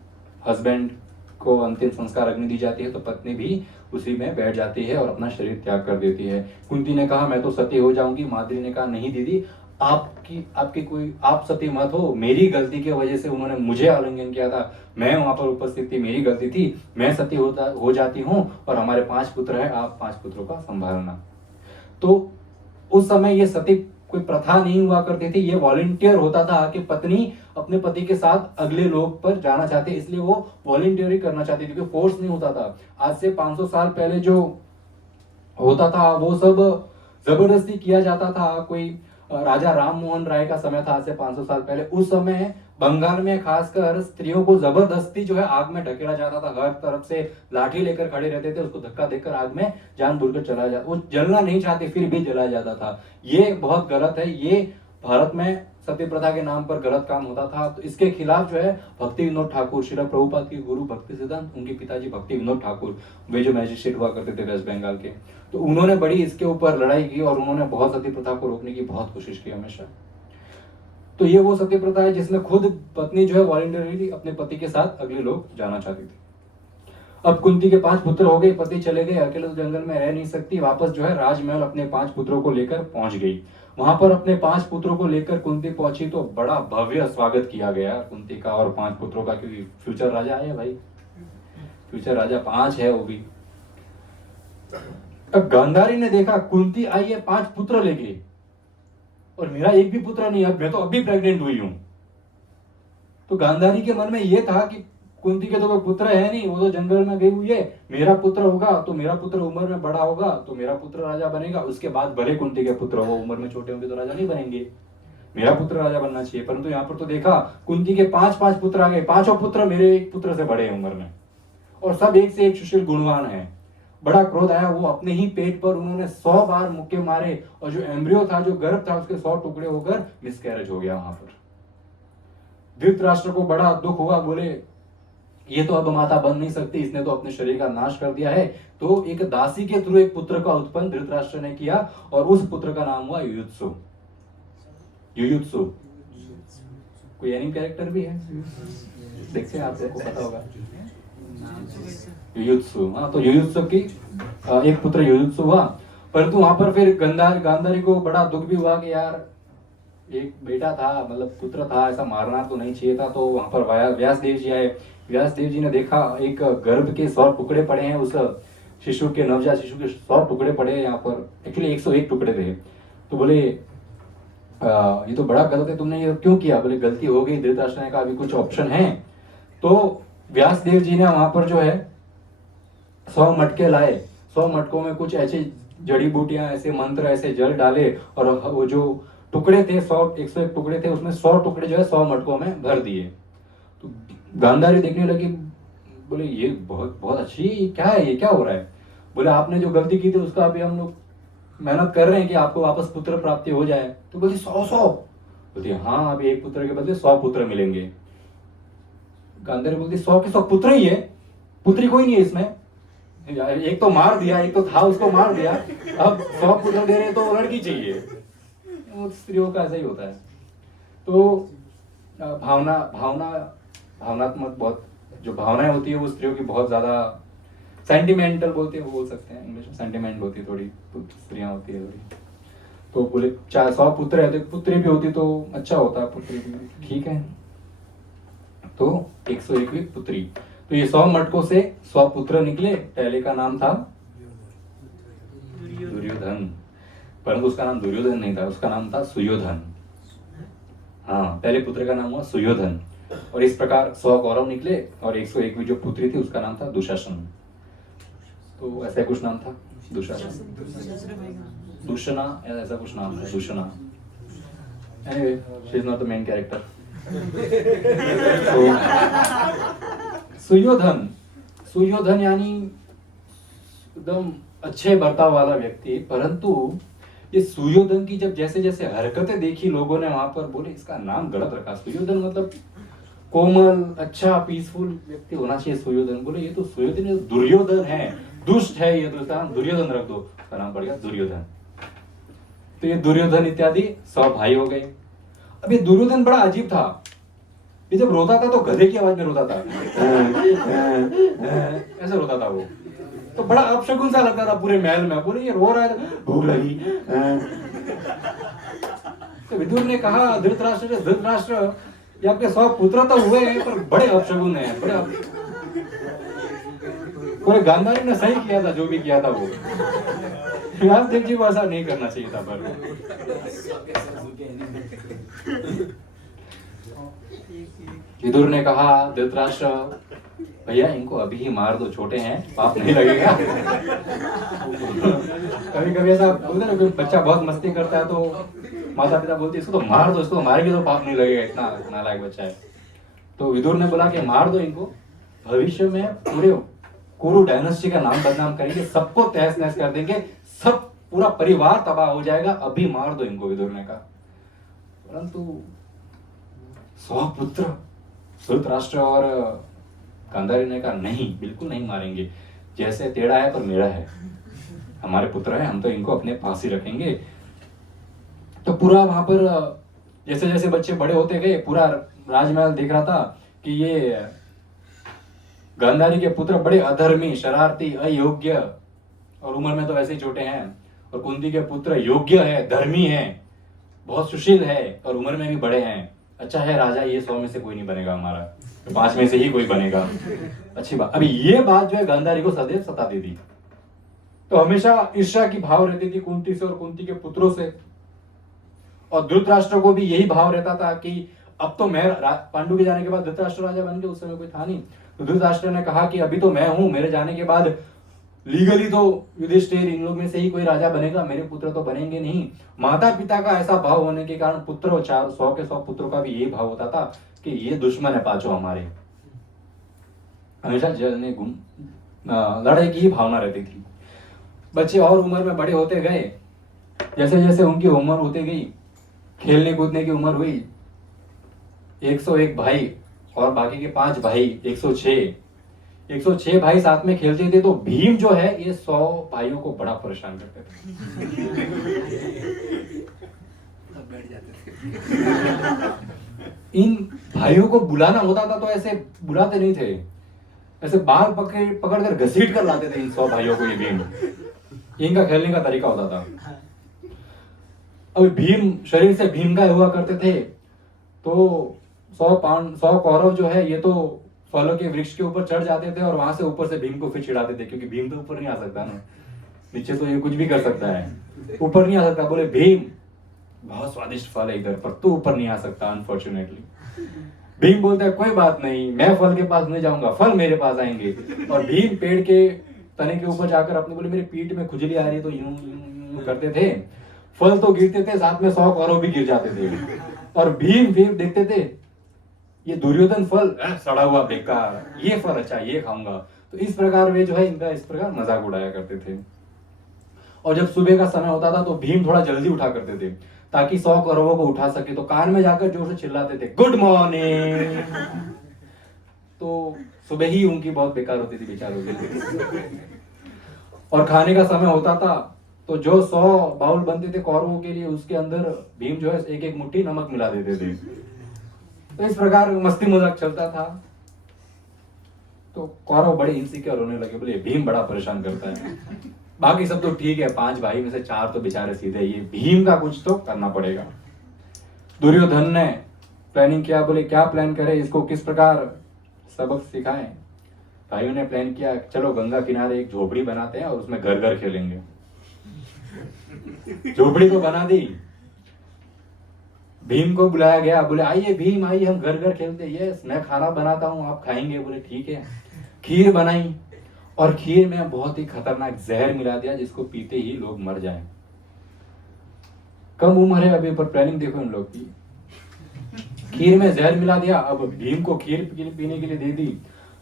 हस्बैंड को अंतिम संस्कार अग्नि दी जाती है तो पत्नी भी उसी में बैठ जाती है और अपना शरीर त्याग कर देती है। कुंती ने कहा मैं तो सती हो जाऊंगी। माद्री ने कहा नहीं दीदी, आप सती मत हो, मेरी गलती की वजह से उन्होंने मुझे आलिंगन किया था, मैं वहां पर उपस्थित थी, मेरी गलती थी, मैं सती हो जाती हूँ और हमारे 5 पुत्र है, आप 5 पुत्रों का संभालना। तो उस समय ये सती कोई प्रथा नहीं हुआ करती थी, ये वॉलंटियर होता था कि पत्नी अपने पति के साथ अगले लोक पर जाना चाहती, इसलिए वो वॉलंटियरिंग करना चाहती थी, क्योंकि फोर्स नहीं होता था। आज से 500 साल पहले जो होता था वो सब जबरदस्ती किया जाता था। कोई राजा राम मोहन राय का समय था, आज से 500 साल पहले। उस समय बंगाल में खासकर स्त्रियों को जबरदस्ती जो है आग में ढकेला जाता था। हर तरफ से लाठी लेकर खड़े रहते थे, उसको धक्का देकर आग में जानबूझकर चला जाता। वो जलना नहीं चाहते फिर भी जलाया जाता था। ये बहुत गलत है। ये भारत में सती प्रथा के नाम पर गलत काम होता था। तो इसके खिलाफ जो है भक्ति विनोद ठाकुर, श्रील प्रभुपाद के गुरु भक्ति सिद्धांत, उनके पिताजी भक्ति विनोद ठाकुर, वे जो मैजिस्ट्रेट हुआ करते थे वेस्ट बंगाल के, तो उन्होंने बड़ी इसके ऊपर लड़ाई की और उन्होंने बहुत सती प्रथा को रोकने की बहुत कोशिश की हमेशा। तो ये वो सती प्रथा है जिसमें खुद पत्नी जो है वॉलंटरीली अपने पति के साथ अगले लोग जाना चाहती थी। अब कुंती के 5 पुत्र हो गए, पति चले गए, अकेले तो जंगल में रह नहीं सकती, वापस जो है राजमहल अपने 5 पुत्रों को लेकर पहुंच गई। वहां पर अपने 5 पुत्रों को लेकर कुंती पहुंची तो बड़ा भव्य स्वागत किया गया कुंती का और 5 पुत्रों का, क्योंकि फ्यूचर राजा है भाई, फ्यूचर राजा 5 है वो भी। अब गांधारी ने देखा कुंती आई है 5 पुत्र लेके और मेरा एक भी पुत्र नहीं, अब मैं तो अभी प्रेग्नेंट हुई हूं। तो गांधारी के मन में यह था कि कुंती के तो कोई पुत्र है नहीं, वो तो जंगल में गई हुई है, मेरा पुत्र होगा तो मेरा पुत्र उम्र में बड़ा होगा तो मेरा पुत्र राजा बनेगा। उसके बाद भले कुंती के पुत्र वो उम्र में छोटे होंगे तो राजा नहीं बनेंगे, मेरा पुत्र राजा बनना चाहिए। परंतु यहाँ पर तो देखा कुंती के 5 पुत्र आ गए, 5 पुत्र मेरे एक पुत्र से बड़े हैं उम्र में और सब एक से एक सुशील गुणवान है। बड़ा क्रोध आया, वो अपने ही पेट पर उन्होंने 100 बार मुक्के मारे और जो एम्ब्रियो था, जो गर्भ था, उसके 100 टुकड़े होकर मिसकैरेज हो गया वहां पर। धृतराष्ट्र को बड़ा दुख हुआ, बोले ये तो अब माता बन नहीं सकती, इसने तो अपने शरीर का नाश कर दिया है। तो एक दासी के थ्रू एक पुत्र का उत्पन्न धृतराष्ट्र ने किया और उस पुत्र का नाम हुआ युयुत्सु। युयुत्सु कोई एनिम कैरेक्टर भी है, देखते हैं, आपको पता होगा युयुत्सु। हाँ, तो युयुत्सु की एक पुत्र युयुत्सु हुआ। परंतु वहां पर फिर गांधारी को बड़ा दुख भी हुआ कि यार एक बेटा था, मतलब पुत्र था, ऐसा मारना तो नहीं चाहिए था। तो वहां पर व्यास देव जी आए। व्यास देव जी ने देखा एक गर्भ के 100 टुकड़े पड़े हैं, उस शिशु के, नवजात शिशु के 100 टुकड़े पड़े हैं यहाँ पर, एक्चुअली 101 टुकड़े थे। तो बोले ये तो बड़ा गलत है, तुमने ये क्यों किया? बोले गलती हो गई, धृतराष्ट्र ने कहा अभी कुछ ऑप्शन है। तो व्यास देव जी ने वहां पर जो है 100 मटके लाए, 100 मटकों में कुछ ऐसे जड़ी बूटियां, ऐसे मंत्र, ऐसे जल डाले और वो जो टुकड़े थे 101 टुकड़े थे, उसमें 100 टुकड़े जो है 100 मटकों में भर दिए। तो गांधारी देखने लगी, बोले ये बहुत बहुत अच्छी, क्या है, ये क्या हो रहा है? बोले आपने जो गलती की थी उसका अभी हम लोग मेहनत कर रहे हैं कि आपको वापस पुत्र प्राप्ति हो जाए। तो बोलती 100 बोलती हाँ, अभी एक पुत्र के बदले 100 पुत्र मिलेंगे। गांधारी बोलती 100 के 100 पुत्र ही है, पुत्री कोई नहीं है इसमें, एक तो मार दिया, एक तो था उसको मार दिया, अब 100 पुत्र दे रहे तो लड़की चाहिए। स्त्रियों का ऐसा ही होता है। तो भावनात्मक बहुत जो भावनाएं होती है वो स्त्रियों की बहुत ज्यादा सेंटिमेंटल बोलते हैं, वो बोल सकते हैं इंग्लिश में, सेंटिमेंट होती है थोड़ी, स्त्रियां होती है थोड़ी। तो बोले 100 पुत्र है तो पुत्री भी होती तो अच्छा होता, पुत्री भी ठीक है। तो 101वीं पुत्री। तो ये 100 मटकों से 100 पुत्र निकले। पहले का नाम था दुर्योधन, परंतु उसका नाम दुर्योधन नहीं था, उसका नाम था सुयोधन। हाँ, पहले पुत्र का नाम हुआ सुयोधन। और इस प्रकार 100 कौरव निकले और 101वीं जो पुत्री थी उसका नाम था दुशासन। तो ऐसा कुछ नाम था, दुशासन, दूषणा, ऐसा कुछ नाम है, Dushana. Anyway, she is not the main character. तो सुयोधन यानी एकदम अच्छे बर्ताव वाला व्यक्ति, परंतु ये सुयोधन की जब जैसे जैसे हरकतें देखी लोगों ने वहां पर, बोले इसका नाम गलत रखा। सुयोधन मतलब कोमल, अच्छा, पीसफुल व्यक्ति होना चाहिए सुयोधन। बोले ये तो सुयोधन, ये दुर्योधन है, दुष्ट है, ये दुर्योधन रख दो, उसका नाम पड़ गया दुर्योधन। तो ये दुर्योधन इत्यादि 100 भाई हो गए। अब ये दुर्योधन बड़ा अजीब था, ये जब रोता था तो गधे की आवाज में रोता था, ऐसे रोता था वो। तो बड़ा अपशकुन सा लगता था पूरे महल में, पूरे ये रो रहा है, भूख लगी। तो विदुर ने कहा धृतराष्ट्र, ये आपके 100 पुत्र तो हुए हैं पर बड़े अपशकुन हैं, बड़े पूरे गांधारी ने सही किया था जो भी किया था वो। देव जी को ऐसा नहीं करना चाहिए था। पर विदुर ने कहा धृतराष्ट्र भैया इनको अभी ही मार दो, छोटे हैं, पाप नहीं लगेगा। कभी कभी ऐसा बोलते ना, कोई बच्चा बहुत मस्ती करता है तो माता पिता बोलते इसको तो मार दो, इसको मारेंगे तो पाप नहीं लगेगा, इतना नालायक बच्चा है। तो विदुर ने बोला कि मार दो इनको, भविष्य में पूरे कुरु डायनेस्टी का नाम बदनाम करेंगे, सबको तहस नहस कर देंगे, सब पूरा परिवार तबाह हो जाएगा, अभी मार दो इनको, विदुर ने कहा। परंतु 100 पुत्र धृतराष्ट्र और गांधारी ने कहा नहीं, बिल्कुल नहीं मारेंगे, जैसे टेढ़ा है पर मेरा है, हमारे पुत्र है, हम तो इनको अपने पास ही रखेंगे। तो पूरा वहां पर जैसे जैसे बच्चे बड़े होते गए, पूरा राजमहल देख रहा था कि ये गांधारी के पुत्र बड़े अधर्मी, शरारती, अयोग्य, और उम्र में तो वैसे ही छोटे हैं, और कुंती के पुत्र योग्य है, धर्मी है, बहुत सुशील है, और उम्र में भी बड़े हैं। अच्छा है राजा, ये 100 में से कोई नहीं बनेगा हमारा, तो 5 में से ही कोई बनेगा। अच्छी बात। अभी ये बात जो है गांधारी को सदैव सताती थी, तो हमेशा ईर्ष्या की भाव रहती थी कुंती से और कुंती के पुत्रों से। और धृतराष्ट्र को भी यही भाव रहता था कि अब तो मैं, पांडु के जाने के बाद धृतराष्ट्र राजा बन गए, उस समय कोई था नहीं। तो धृतराष्ट्र ने कहा कि अभी तो मैं हूं, मेरे जाने के बाद लीगली तो युधिष्ठिर, इन लोग में से ही कोई राजा बनेगा, मेरे पुत्र तो बनेंगे नहीं। माता पिता का ऐसा भाव होने के कारण पुत्र, 100 के 100 पुत्रों का भी यही भाव होता था कि ये दुश्मन है पांचों हमारे। हमेशा जलने लड़ाई की भावना रहती थी। बच्चे और उम्र में बड़े होते गए, जैसे जैसे उनकी उम्र होती गई, खेलने कूदने की उम्र हुई, 101 भाई और बाकी के 5 भाई, 106 भाई साथ में खेलते थे। तो भीम जो है ये 100 भाइयों को बड़ा परेशान करते थे। इन भाइयों को बुलाना होता था तो ऐसे बुलाते नहीं थे, ऐसे बाल पकड़ कर घसीट कर लाते थे इन 100 भाइयों को। ये भीम, इनका खेलने का तरीका होता था। अब भीम शरीर से भीम का हुआ करते थे, तो 100 कौरव जो है ये तो फलों के वृक्ष के ऊपर चढ़ जाते थे और वहां से ऊपर से भीम को फिर चिढ़ाते थे, क्योंकि भीम तो ऊपर नहीं आ सकता ना, नीचे तो ये कुछ भी कर सकता है, ऊपर नहीं आ सकता। बोले भीम बहुत स्वादिष्ट फल है इधर, पर तू ऊपर नहीं आ सकता अनफॉर्चुनेटली। भीम बोलता है कोई बात नहीं, मैं फल के पास नहीं जाऊंगा, फल मेरे पास आएंगे। और भीम पेड़ के तने के ऊपर जाकर अपने बोले मेरे पीठ में खुजली आ रही है, तो यूं यूं करते थे, फल तो गिरते थे, साथ में 100 कौरव भी गिर जाते थे। और भीम फिर देखते थे ये दुर्योधन फल सड़ा हुआ बेकार, ये फल अच्छा, ये खाऊंगा। तो इस प्रकार वे जो है इनका इस प्रकार मजाक उड़ाया करते थे। और जब सुबह का समय होता था तो भीम थोड़ा जल्दी उठा करते थे ताकि 100 कौरवों को उठा सके। तो कान में जाकर जोर से चिल्लाते थे गुड मॉर्निंग। तो सुबह ही उनकी बहुत बेकार होती थी बेचारों की। और खाने का समय होता था तो जो 100 बाउल बनते थे कौरवों के लिए, उसके अंदर भीम जो है एक एक मुट्ठी नमक मिला देते थे। तो इस प्रकार मस्ती मजाक चलता था। तो कौरव बड़े इनसिक्योर होने लगे, बोले भीम बड़ा परेशान करता है। बाकी सब तो ठीक है, 5 भाई में से 4 तो बेचारे सीधे, ये भीम का कुछ तो करना पड़ेगा। दुर्योधन ने प्लानिंग किया, बोले क्या प्लान करें, इसको किस प्रकार सबक सिखाएं। भाइयों ने प्लान किया चलो गंगा किनारे एक झोपड़ी बनाते हैं और उसमें घर घर खेलेंगे। झोपड़ी को बना दी, भीम को बुलाया गया, बोले आइए भीम आइए हम घर घर खेलते। यस मैं खाना बनाता हूँ आप खाएंगे। बोले ठीक है। खीर बनाई और खीर में बहुत ही खतरनाक जहर मिला दिया जिसको पीते ही लोग मर जाएं। कम उम्र है अभी पर प्लानिंग देखो इन लोग की। खीर में जहर मिला दिया। अब भीम को खीर पीने के लिए दे दी,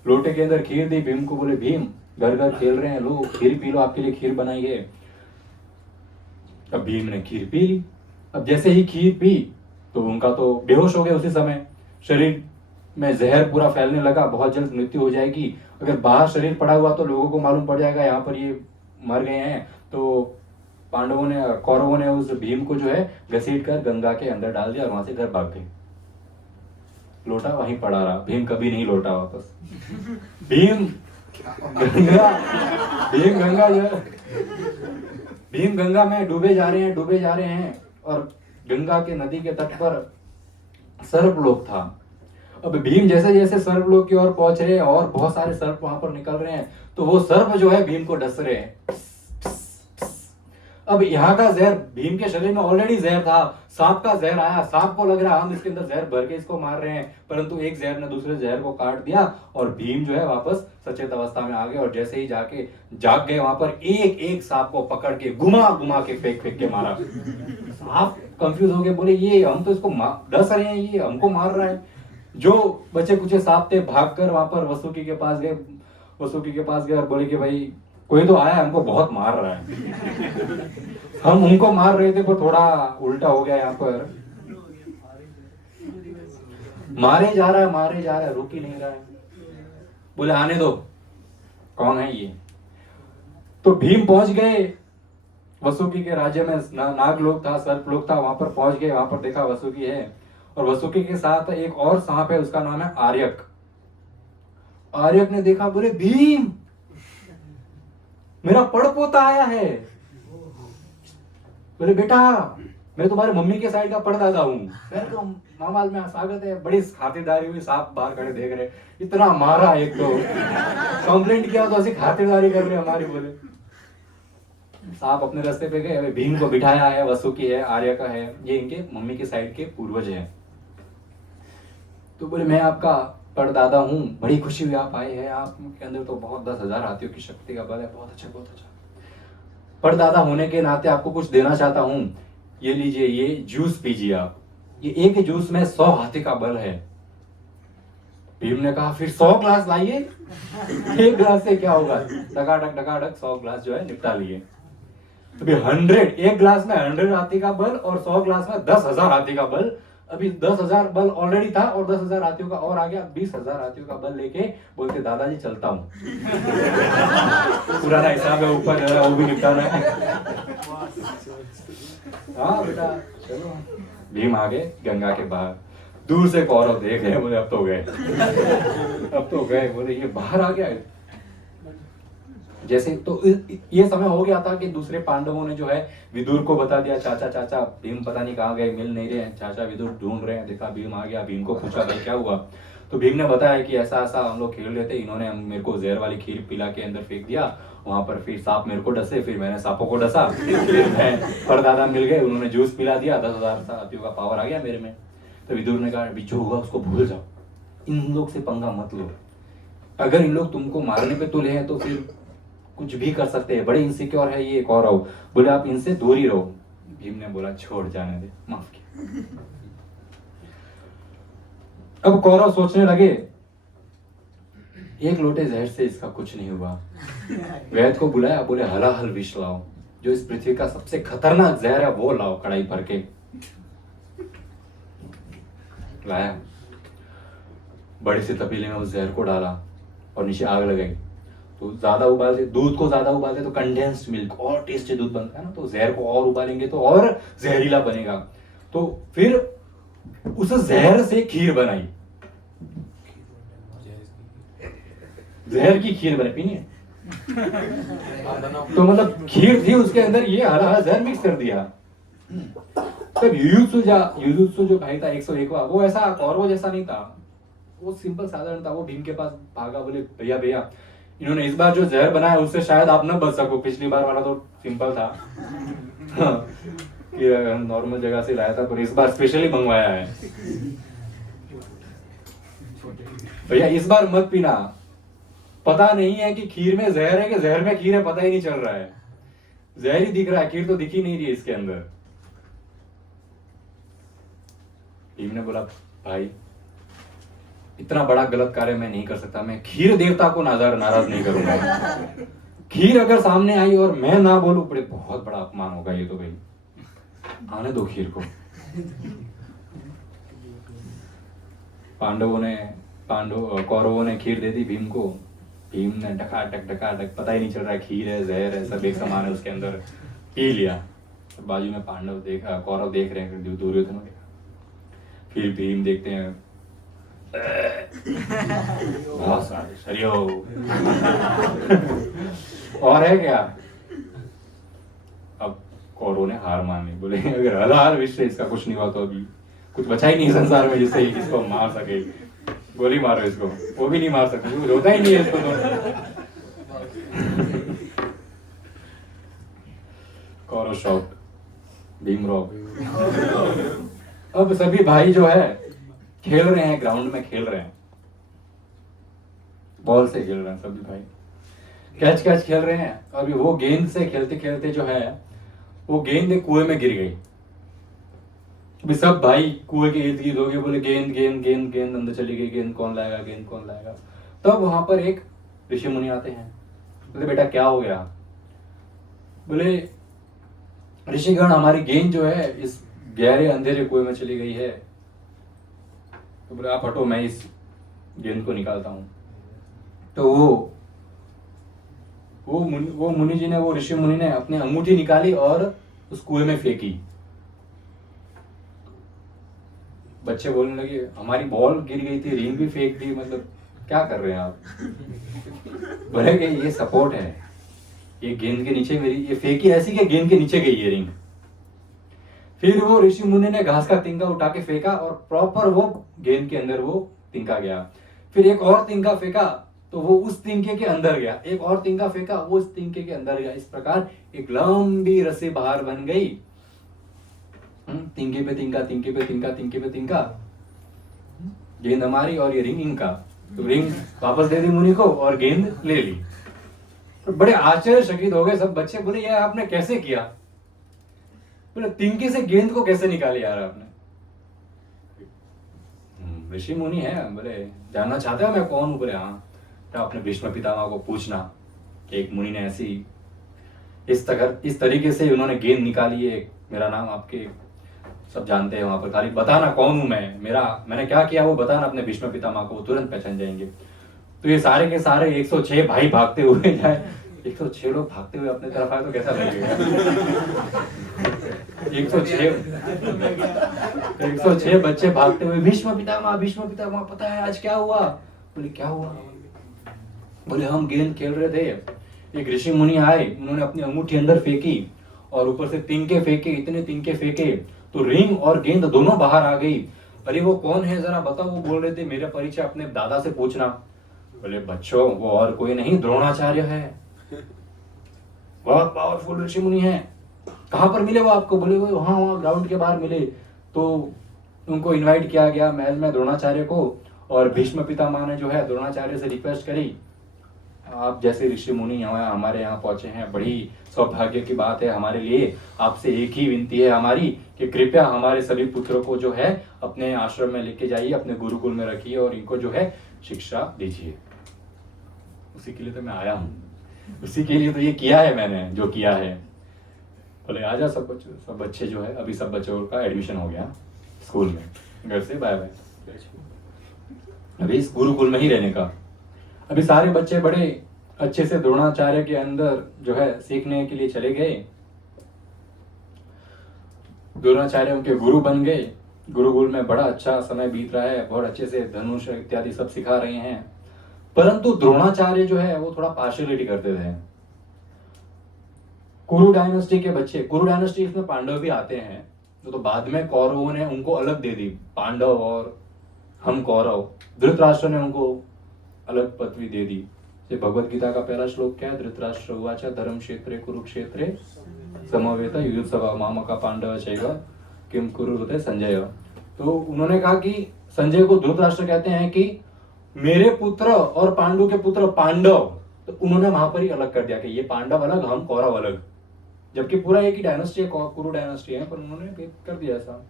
लोटे के अंदर खीर दी। भीम को बोले भीम घर घर खेल रहे हैं, लो खीर पी लो, आपके लिए खीर बनाई है। अब भीम ने खीर पी ली। अब जैसे ही खीर पी तो उनका तो बेहोश हो गए उसी समय, शरीर में जहर पूरा फैलने लगा, बहुत जल्द मृत्यु हो जाएगी। अगर बाहर शरीर पड़ा हुआ तो लोगों को मालूम पड़ जाएगा यहाँ पर ये मर गए हैं। तो पांडवों ने, कौरवों ने उस भीम को जो है घसीट कर गंगा के अंदर डाल दिया और वहां से घर भाग गए। लोटा वहीं पड़ा रहा, भीम कभी नहीं लौटा वापस। भीम गंगा जो है, भीम गंगा में डूबे जा रहे हैं और गंगा के नदी के तट पर सर्पलोक था। अब भीम जैसे जैसे सर्पलोक की ओर पहुंच रहे हैं और बहुत सारे सर्प वहां पर निकल रहे हैं, तो वो सर्प जो है भीम को डस रहे हैं। अब यहाँ का जहर, भीम के शरीर में ऑलरेडी जहर था, सांप का जहर आया, सांप को लग रहा है हम इसके अंदर जहर भर के इसको मार रहे हैं, परंतु एक जहर ने दूसरे जहर को काट दिया और भीम जो है वापस सचेत अवस्था में आ गए। और जैसे ही जाके जाग गए, वहां पर एक एक सांप को पकड़ के घुमा घुमा के फेंक के मारा। सांप कंफ्यूज हो गए, बोले ये हम तो इसको डस रहे हैं, ये हमको मार रहा है। जो बचे कुछ सांप थे भागकर वहां पर वसुकी के पास गए और बोले कि भाई कोई तो आया हमको बहुत मार रहा है। हम उनको मार रहे थे पर थोड़ा उल्टा हो गया, यहाँ पर मारे जा रहा है, रुक ही नहीं रहा है। बोले आने दो, कौन है ये। तो भीम पहुंच गए वसुकी के राज्य में, नागलोक था, सर्पलोक था, वहां पर पहुंच गए। वहां पर देखा वसुकी है और वसुकी के साथ एक और सांप है, उसका नाम है आर्यक। आर्यक ने देखा, बोले भीम मेरा पड़पोता आया है। बोले बेटा मैं तुम्हारे मम्मी के साइड का पड़दादा हूँ। मामाल में स्वागत है। बड़ी खातिरदारी हुई, सांप बाहर खड़े देख रहे, इतना मारा, एक तो कंप्लेंट किया तो ऐसी खातिरदारी कर रहे हमारी। बोले सांप अपने रास्ते पे गए, भीम को बिठाया है, वसुकी है, आर्य का है, ये इनके मम्मी के साइड के पूर्वज हैं। तो बोले मैं आपका परदादा हूँ, बड़ी खुशी हुई आप आए हैं, आपके अंदर तो बहुत 10,000 हाथियों की शक्ति का बल है, बहुत अच्छा बहुत अच्छा। परदादा होने के नाते आपको कुछ देना चाहता हूँ, ये लीजिए, ये जूस पीजिए आप, ये एक जूस में 100 हाथी का बल है। भीम ने कहा फिर 100 ग्लास लाइए। एक ग्लास से क्या होगा, टकाटक 100 ग्लास जो है निपटा लिए। अभी 100, एक ग्लास में 100 हाथी का बल और 100 ग्लास में 10,000 हाथी का बल। अभी 10,000 बल ऑलरेडी था और 10,000 हाथियों का और आ गया, 20,000 हाथियों का बल लेके बोलते दादाजी चलता हूँ। पुराना हिसाब है, ऊपर जो है वो भी निपटाना है। हाँ बेटा चलो। भीम आ गए गंगा के बाहर, दूर से कौरव देख रहे, बोले अब तो गए, बोले ये बाहर आ गया है। जैसे तो ये समय हो गया था कि दूसरे पांडवों ने जो है विदुर को बता दिया, चाचा भीम पता नहीं कहाँ गए, मिल नहीं रहे हैं, चाचा विदुर ढूंढ रहे हैं। देखा भीम आ गया, भीम को पूछा भाई क्या हुआ। तो भीम ने बताया कि ऐसा ऐसा हम लोग खेल रहे थे, इन्होंने मेरे को जहर वाली खीर पिला के अंदर फेंक दिया, वहां पर फिर सांप मेरे को डसे, फिर मैंने सांपों को डसा, फिर मैं परदादा मिल गए, उन्होंने जूस पिला दिया, 10,000 हाथियों का पावर आ गया मेरे में। तो विदुर ने कहा अभी जो हुआ उसको भूल जाओ, इन लोग से पंगा मत लो, अगर इन लोग तुमको मारने पे तुले हैं तो फिर कुछ भी कर सकते हैं, बड़े इनसिक्योर है ये कौरव, बोले आप इनसे दूर ही रहो। भीम ने बोला छोड़ जाने दे, माफ किया। अब कौरव सोचने लगे एक लोटे जहर से इसका कुछ नहीं हुआ। वैद्य को बुलाया, बोले हलाहल विष लाओ, जो इस पृथ्वी का सबसे खतरनाक जहर है वो लाओ, कड़ाई भर के लाया। बड़े से तपीले में उस जहर को डाला और नीचे आग लगाई। तो ज्यादा उबालते, दूध को ज्यादा उबालते तो कंडेंस्ड मिल्क और टेस्टी दूध बनता है ना, तो जहर को और उबालेंगे तो और जहरीला बनेगा। तो फिर उस जहर से खीर बनाई, जहर की खीर बनी, पीनी है। तो मतलब खीर थी उसके अंदर ये हरा जहर मिक्स कर दिया। तब युजुत्सु जो भाई था 101वां, वो ऐसा कौरवों जैसा नहीं था, वो सिंपल साधारण था। वो भीम के पास भागा, बोले भैया इन्होंने इस बार जो जहर बनाया उससे शायद आप न बच सको, पिछली बार वाला तो सिंपल था कि नॉर्मल जगह से लाया था, पर इस बार स्पेशली मंगवाया है। भैया इस बार मत पीना, पता नहीं है कि खीर में जहर है कि जहर में खीर है, पता ही नहीं चल रहा है, जहर ही दिख रहा है, खीर तो दिख ही नहीं रही है इसके अंदर। भीम ने बोला भाई इतना बड़ा गलत कार्य मैं नहीं कर सकता, मैं खीर देवता को नाराज नहीं करूंगा। खीर अगर सामने आई और मैं ना बोलूं, बड़े बहुत बड़ा अपमान होगा ये तो भाई, आने दो खीर को। कौरवों ने खीर दे दी भीम को, भीम ने ढकाढक पता ही नहीं चल रहा है खीर है जहर है सब एक समान है उसके अंदर, पी लिया। तो बाजू में कौरव देख रहे हैं, दुर्योधन ने देखा, फिर भीम देखते हैं बहुत सारे शरीयो और है क्या। अब कौरवों ने हार मान ली, बोले अगर हलाल विश्व इसका कुछ नहीं हुआ तो अभी कुछ बचा ही नहीं संसार में जिससे इसको मार सके, गोली मारो इसको, वो भी नहीं मार सकते, कुछ होता ही नहीं है इसको तो। Kaurav shot, Bhim rock. अब सभी भाई जो है खेल रहे हैं, ग्राउंड में खेल रहे हैं, बॉल से खेल रहे हैं सभी भाई, कैच खेल रहे हैं। अभी वो गेंद से खेलते खेलते जो है वो गेंद एक कुएं में गिर गई। अभी सब भाई कुएं के इर्द गिर्द हो गए, बोले गेंद गेंद गेंद गेंद अंदर चली गई, गेंद कौन लाएगा, गेंद कौन लाएगा। तब वहां पर एक ऋषि मुनि आते हैं, बोले बेटा क्या हो गया। बोले ऋषिगण हमारी गेंद जो है इस गहरे अंधेरे कुएं में चली गई है। तो बोले आप हटो, मैं इस गेंद को निकालता हूं। तो वो मुनि जी ने, वो ऋषि मुनि ने अपनी अंगूठी निकाली और उस कुएं में फेंकी। बच्चे बोलने लगे हमारी बॉल गिर गई थी, रिंग भी फेंक दी, मतलब क्या कर रहे हैं आप। बोले कि ये सपोर्ट है, ये गेंद के नीचे मेरी ये फेंकी ऐसी कि गेंद के नीचे गई ये रिंग। फिर वो ऋषि मुनि ने घास का तिनका उठा के फेंका और प्रॉपर वो गेंद के अंदर वो तिनका गया। फिर एक और तिनका फेंका तो वो उस तिनके के अंदर गया, एक और तिनका फेंका वो उस तिनके के अंदर गया। इस प्रकार एक लंबी रस्सी बाहर बन गई, तिनके पे तिनका, तिनके पे तिनका, तिनके पे तिनका, गेंद हमारी और ये रिंग इनका। तो रिंग वापस दे दी मुनि को और गेंद ले ली। तो बड़े आश्चर्यचकित हो गए सब बच्चे, बोले यार आपने कैसे किया। बोले तिनके से गेंद को कैसे निकाली यार आपने। ऋषि मुनि है, बोले जानना चाहते हो मैं कौन हूं। बोले हाँ, तो अपने भीष्म पितामह को पूछना कि एक मुनि ने ऐसी इस तरीके से उन्होंने गेंद निकाली है, मेरा नाम आपके सब जानते हैं वहां पर, खाली बताना कौन हूं मैंने क्या किया वो बताना अपने भीष्म पितामह को, वो तुरंत पहचान जाएंगे। तो ये सारे के सारे 106 भाई भागते हुए जाए, 106 लोग भागते हुए अपने तरफ आए तो कैसा लगेगा। 106 बच्चे भागते हुए, भीष्म पितामह पता है आज क्या हुआ। बोले क्या हुआ। बोले हम गेंद खेल रहे थे, एक ऋषि मुनि आए, उन्होंने अपनी अंगूठी अंदर फेंकी और ऊपर से तिनके फेंके, इतने तिनके फेंके तो रिंग और गेंद दोनों बाहर आ गई। अरे वो कौन है जरा बताओ। वो बोल रहे थे मेरा परिचय अपने दादा से पूछना। बोले बच्चों वो और कोई नहीं, द्रोणाचार्य है, बहुत पावरफुल ऋषि मुनि है। कहाँ पर मिले वो आपको। बोले वो वहाँ ग्राउंड के बाहर मिले। तो उनको इनवाइट किया गया महल में द्रोणाचार्य को, और भीष्म पितामह ने जो है द्रोणाचार्य से रिक्वेस्ट करी आप जैसे ऋषि मुनि हमारे यहाँ पहुंचे हैं, बड़ी सौभाग्य की बात है हमारे लिए। आपसे एक ही विनती है हमारी कि कृपया हमारे सभी पुत्रों को जो है अपने आश्रम में लेके जाइए, अपने गुरुकुल में रखिए और इनको जो है शिक्षा दीजिए। उसी के लिए तो मैं आया हूँ, उसी के लिए तो ये किया है मैंने जो किया है। बोले आजा सब बच्चे जो है, अभी सब बच्चों का एडमिशन हो गया स्कूल में, घर से बाय बाय, अभी इस गुरुकुल में ही रहने का। अभी सारे बच्चे बड़े अच्छे से द्रोणाचार्य के अंदर जो है सीखने के लिए चले गए। द्रोणाचार्य उनके गुरु बन गए। गुरुकुल में बड़ा अच्छा समय बीत रहा है, बहुत अच्छे से धनुष इत्यादि सब सिखा रहे हैं। परंतु द्रोणाचार्य जो है वो थोड़ा पार्शियलिटी करते थे। कुरु डायनेस्टी के बच्चे, कुरु डायनेस्टी में पांडव भी आते हैं, तो बाद में कौरवों ने उनको अलग दे दी, पांडव और हम कौरव। धृतराष्ट्र ने उनको अलग पदवी दे दी। ये भगवत गीता का पहला श्लोक क्या है, धृतराष्ट्र उवाच धर्म क्षेत्रे कुरुक्षेत्रे समवेत युयुत्सव मामका पांडव चैव किम कुरुते संजय। तो उन्होंने कहा कि संजय को धृतराष्ट्र कहते हैं कि मेरे पुत्र और पांडु के पुत्र पांडव, तो उन्होंने वहां पर ही अलग कर दिया कि ये पांडव अलग, हम कौरव अलग, जबकि पूरा एक ही डायनेस्टी है, कुरु डायनेस्टी है, पर उन्होंने कर दिया ऐसा।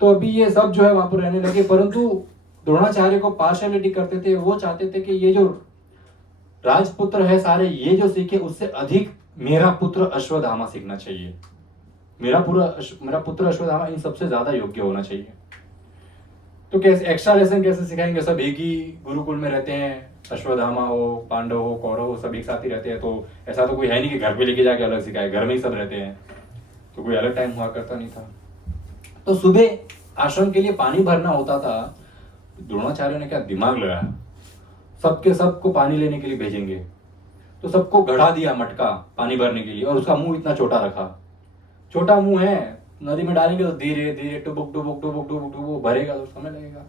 तो अभी ये सब जो है वहां पर रहने लगे, परंतु द्रोणाचार्य को पार्शियलिटी करते थे। वो चाहते थे कि ये जो राजपुत्र है सारे ये जो सीखे उससे अधिक मेरा पुत्र अश्वत्थामा सीखना चाहिए। मेरा पुत्र अश्वत्थामा इन सबसे ज्यादा योग्य होना चाहिए। तो कैसे एक्स्ट्रा लेसन कैसे सिखाएंगे? सब एक ही गुरुकुल में रहते हैं, अश्वत्थामा हो, पांडव हो, कौरव हो, सब एक साथ ही रहते हैं। तो ऐसा तो कोई है नहीं कि घर पे लेके जाके अलग सिखाए, घर में ही सब रहते हैं, तो कोई अलग टाइम हुआ करता नहीं था। तो सुबह आश्रम के लिए पानी भरना होता था। द्रोणाचार्य ने क्या दिमाग लगाया, सबको पानी लेने के लिए भेजेंगे, तो सबको गढ़ा दिया मटका पानी भरने के लिए, और उसका मुंह इतना छोटा रखा। छोटा मुंह है, नदी में डालेंगे तो धीरे धीरे टुबुक टुबुक टुबुक टुबुक टुबुक भरेगा तो समय लगेगा।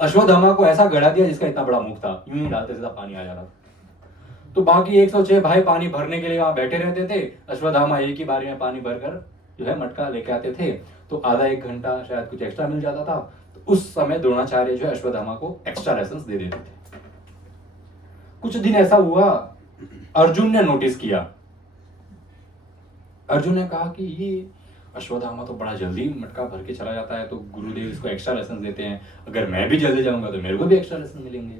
अश्वत्थामा को ऐसा गढ़ा दिया जिसका इतना बड़ा मुख था, यूं ही डालते सीधा पानी आ जा रहा था। तो बाकी 106 भाई पानी भरने के लिए वहां बैठे रहते थे। अश्वत्थामा एक ही बारी में पानी भरकर जो है मटका लेके आते थे, तो आधा एक घंटा शायद कुछ एक्स्ट्रा मिल जाता था। तो उस समय द्रोणाचार्य जो है अश्वत्थामा को एक्स्ट्रा लेसन दे देते थे। कुछ दिन ऐसा हुआ, अर्जुन ने नोटिस किया। अर्जुन ने कहा कि ये अश्वत्थामा तो बड़ा जल्दी मटका भर के चला जाता है, तो गुरुदेव इसको एक्स्ट्रा लेसन देते हैं, अगर मैं भी जल्दी जाऊंगा तो मेरे को भी एक्स्ट्रा लेसन मिलेंगे।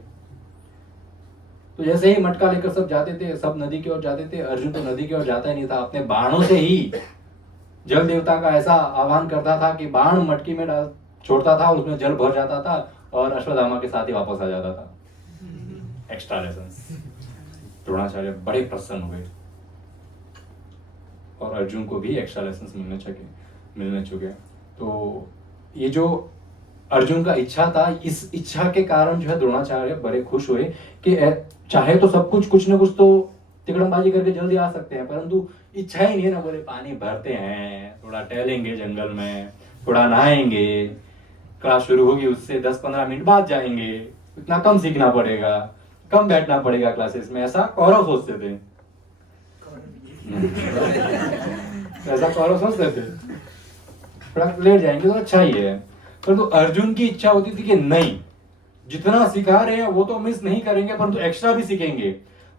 तो जैसे ही मटका लेकर सब जाते थे, सब नदी की ओर जाते थे, अर्जुन तो नदी की ओर जाता ही नहीं था। अपने बाणों से ही जल देवता का ऐसा आह्वान करता था कि बाण मटकी में डाल छोड़ता था, उसमें जल भर जाता था और अश्वत्थामा के साथ ही वापस आ जाता था। Extra lesson. द्रोणाचार्य बड़े प्रसन्न हुए और अर्जुन को भी एक्स्ट्रा लेसन मिलने चुके। तो ये जो अर्जुन का इच्छा था, इस इच्छा के कारण जो है द्रोणाचार्य बड़े खुश हुए कि चाहे तो सब कुछ न कुछ तो तिकड़मबाजी करके जल्दी आ सकते हैं, परंतु इच्छा ही नहीं है ना। बोले पानी भरते हैं, थोड़ा टहलेंगे जंगल में, थोड़ा नहाएंगे, क्लास शुरू होगी उससे 10-15 मिनट बाद जाएंगे, इतना कम सीखना पड़ेगा, कम बैठना पड़ेगा क्लासेस में, ऐसा कौरव सोचते थे। ऐसा कौरव सोचते थे, थोड़ा लेट जाएंगे तो अच्छा ही है। परंतु अर्जुन की इच्छा होती थी कि नहीं, जितना सिखा रहे हैं वो तो मिस नहीं करेंगे, परंतु एक्स्ट्रा भी सीखेंगे।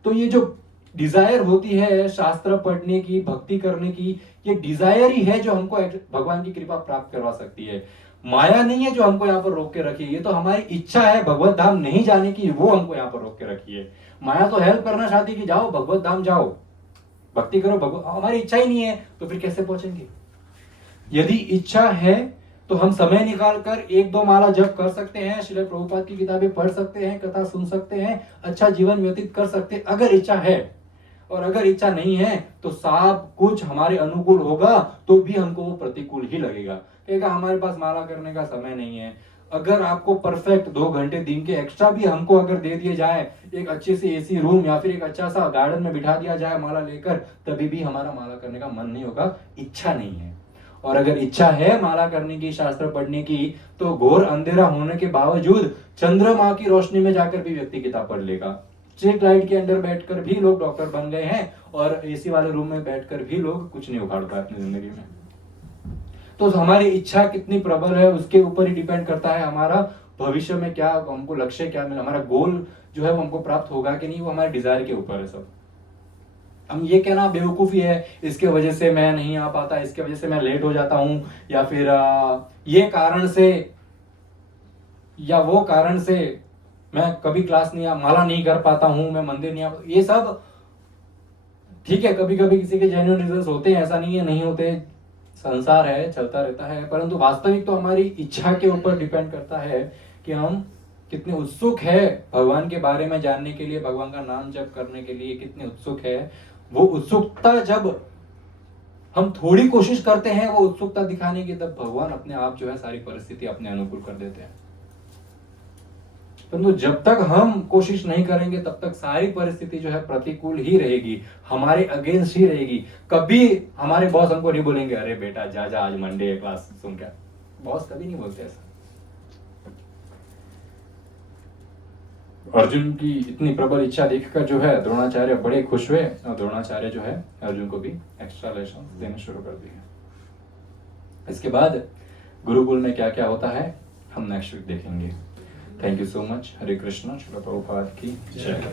तो ये जो डिजायर होती है शास्त्र पढ़ने की, भक्ति करने की, ये डिजायर ही है जो हमको भगवान की कृपा प्राप्त करवा सकती है। माया नहीं है जो हमको यहाँ पर रोक के रखी है, ये तो हमारी इच्छा है भगवत धाम नहीं जाने की, वो हमको यहाँ पर रोक के रखी है। माया तो हेल्प करना चाहती कि जाओ भगवत धाम जाओ, भक्ति करो, हमारी इच्छा ही नहीं है तो फिर कैसे पहुंचेंगे? यदि इच्छा है तो हम समय निकालकर 1-2 माला जप कर सकते हैं, श्रील प्रभुपाद की किताबें पढ़ सकते हैं, कथा सुन सकते हैं, अच्छा जीवन व्यतीत कर सकते हैं, अगर इच्छा है। और अगर इच्छा नहीं है तो सब कुछ हमारे अनुकूल होगा तो भी हमको वो प्रतिकूल ही लगेगा। कहेगा हमारे पास माला करने का समय नहीं है। अगर आपको परफेक्ट 2 घंटे दिन के एक्स्ट्रा भी हमको अगर दे दिए जाए, एक अच्छे से एसी रूम या फिर एक अच्छा सा गार्डन में बिठा दिया जाए माला लेकर, तभी भी हमारा माला करने का मन नहीं होगा, इच्छा नहीं है। और अगर इच्छा है माला करने की, शास्त्र पढ़ने की, तो घोर अंधेरा होने के बावजूद चंद्रमा की रोशनी में जाकर भी व्यक्ति किताब पढ़ लेगा। स्ट्रीट लाइट के अंदर बैठकर भी लोग डॉक्टर बन गए हैं, और एसी वाले रूम में बैठकर भी लोग कुछ नहीं उखाड़ पाए अपनी जिंदगी में। तो हमारी इच्छा कितनी प्रबल है उसके ऊपर ही डिपेंड करता है हमारा भविष्य में क्या, हमको लक्ष्य क्या मिला, हमारा गोल जो है वो हमको प्राप्त होगा कि नहीं, वो हमारे डिजायर के ऊपर है सब। हम ये कहना बेवकूफी है, इसके वजह से मैं नहीं आ पाता, इसके वजह से मैं लेट हो जाता हूं, या फिर ये कारण से या वो कारण से मैं कभी क्लास नहीं माला नहीं कर पाता हूं, मैं मंदिर नहीं आ पाता, ये सब ठीक है। कभी कभी किसी के जेन्युइन रीजंस होते हैं, ऐसा नहीं है नहीं होते, संसार है चलता रहता है। परंतु वास्तविक तो हमारी इच्छा के ऊपर डिपेंड करता है कि हम कितने उत्सुक है भगवान के बारे में जानने के लिए, भगवान का नाम जप करने के लिए कितने उत्सुक है। वो उत्सुकता जब हम थोड़ी कोशिश करते हैं वो उत्सुकता दिखाने की, तब भगवान अपने आप जो है सारी परिस्थिति अपने अनुकूल कर देते हैं। परंतु जब तक हम कोशिश नहीं करेंगे तब तक सारी परिस्थिति जो है प्रतिकूल ही रहेगी, हमारे अगेंस्ट ही रहेगी। कभी हमारे बॉस हमको नहीं बोलेंगे अरे बेटा जा जा आज मंडे है क्लास सुन क्या, बॉस कभी नहीं बोलते ऐसा। अर्जुन की इतनी प्रबल इच्छा देखकर जो है द्रोणाचार्य बड़े खुश हुए, और द्रोणाचार्य जो है अर्जुन को भी एक्स्ट्रा लेसन देना शुरू कर दिए। इसके बाद गुरुकुल में क्या क्या होता है हम नेक्स्ट वीक देखेंगे। Thank you so much. Hare Krishna. Srila Prabhupada की जय।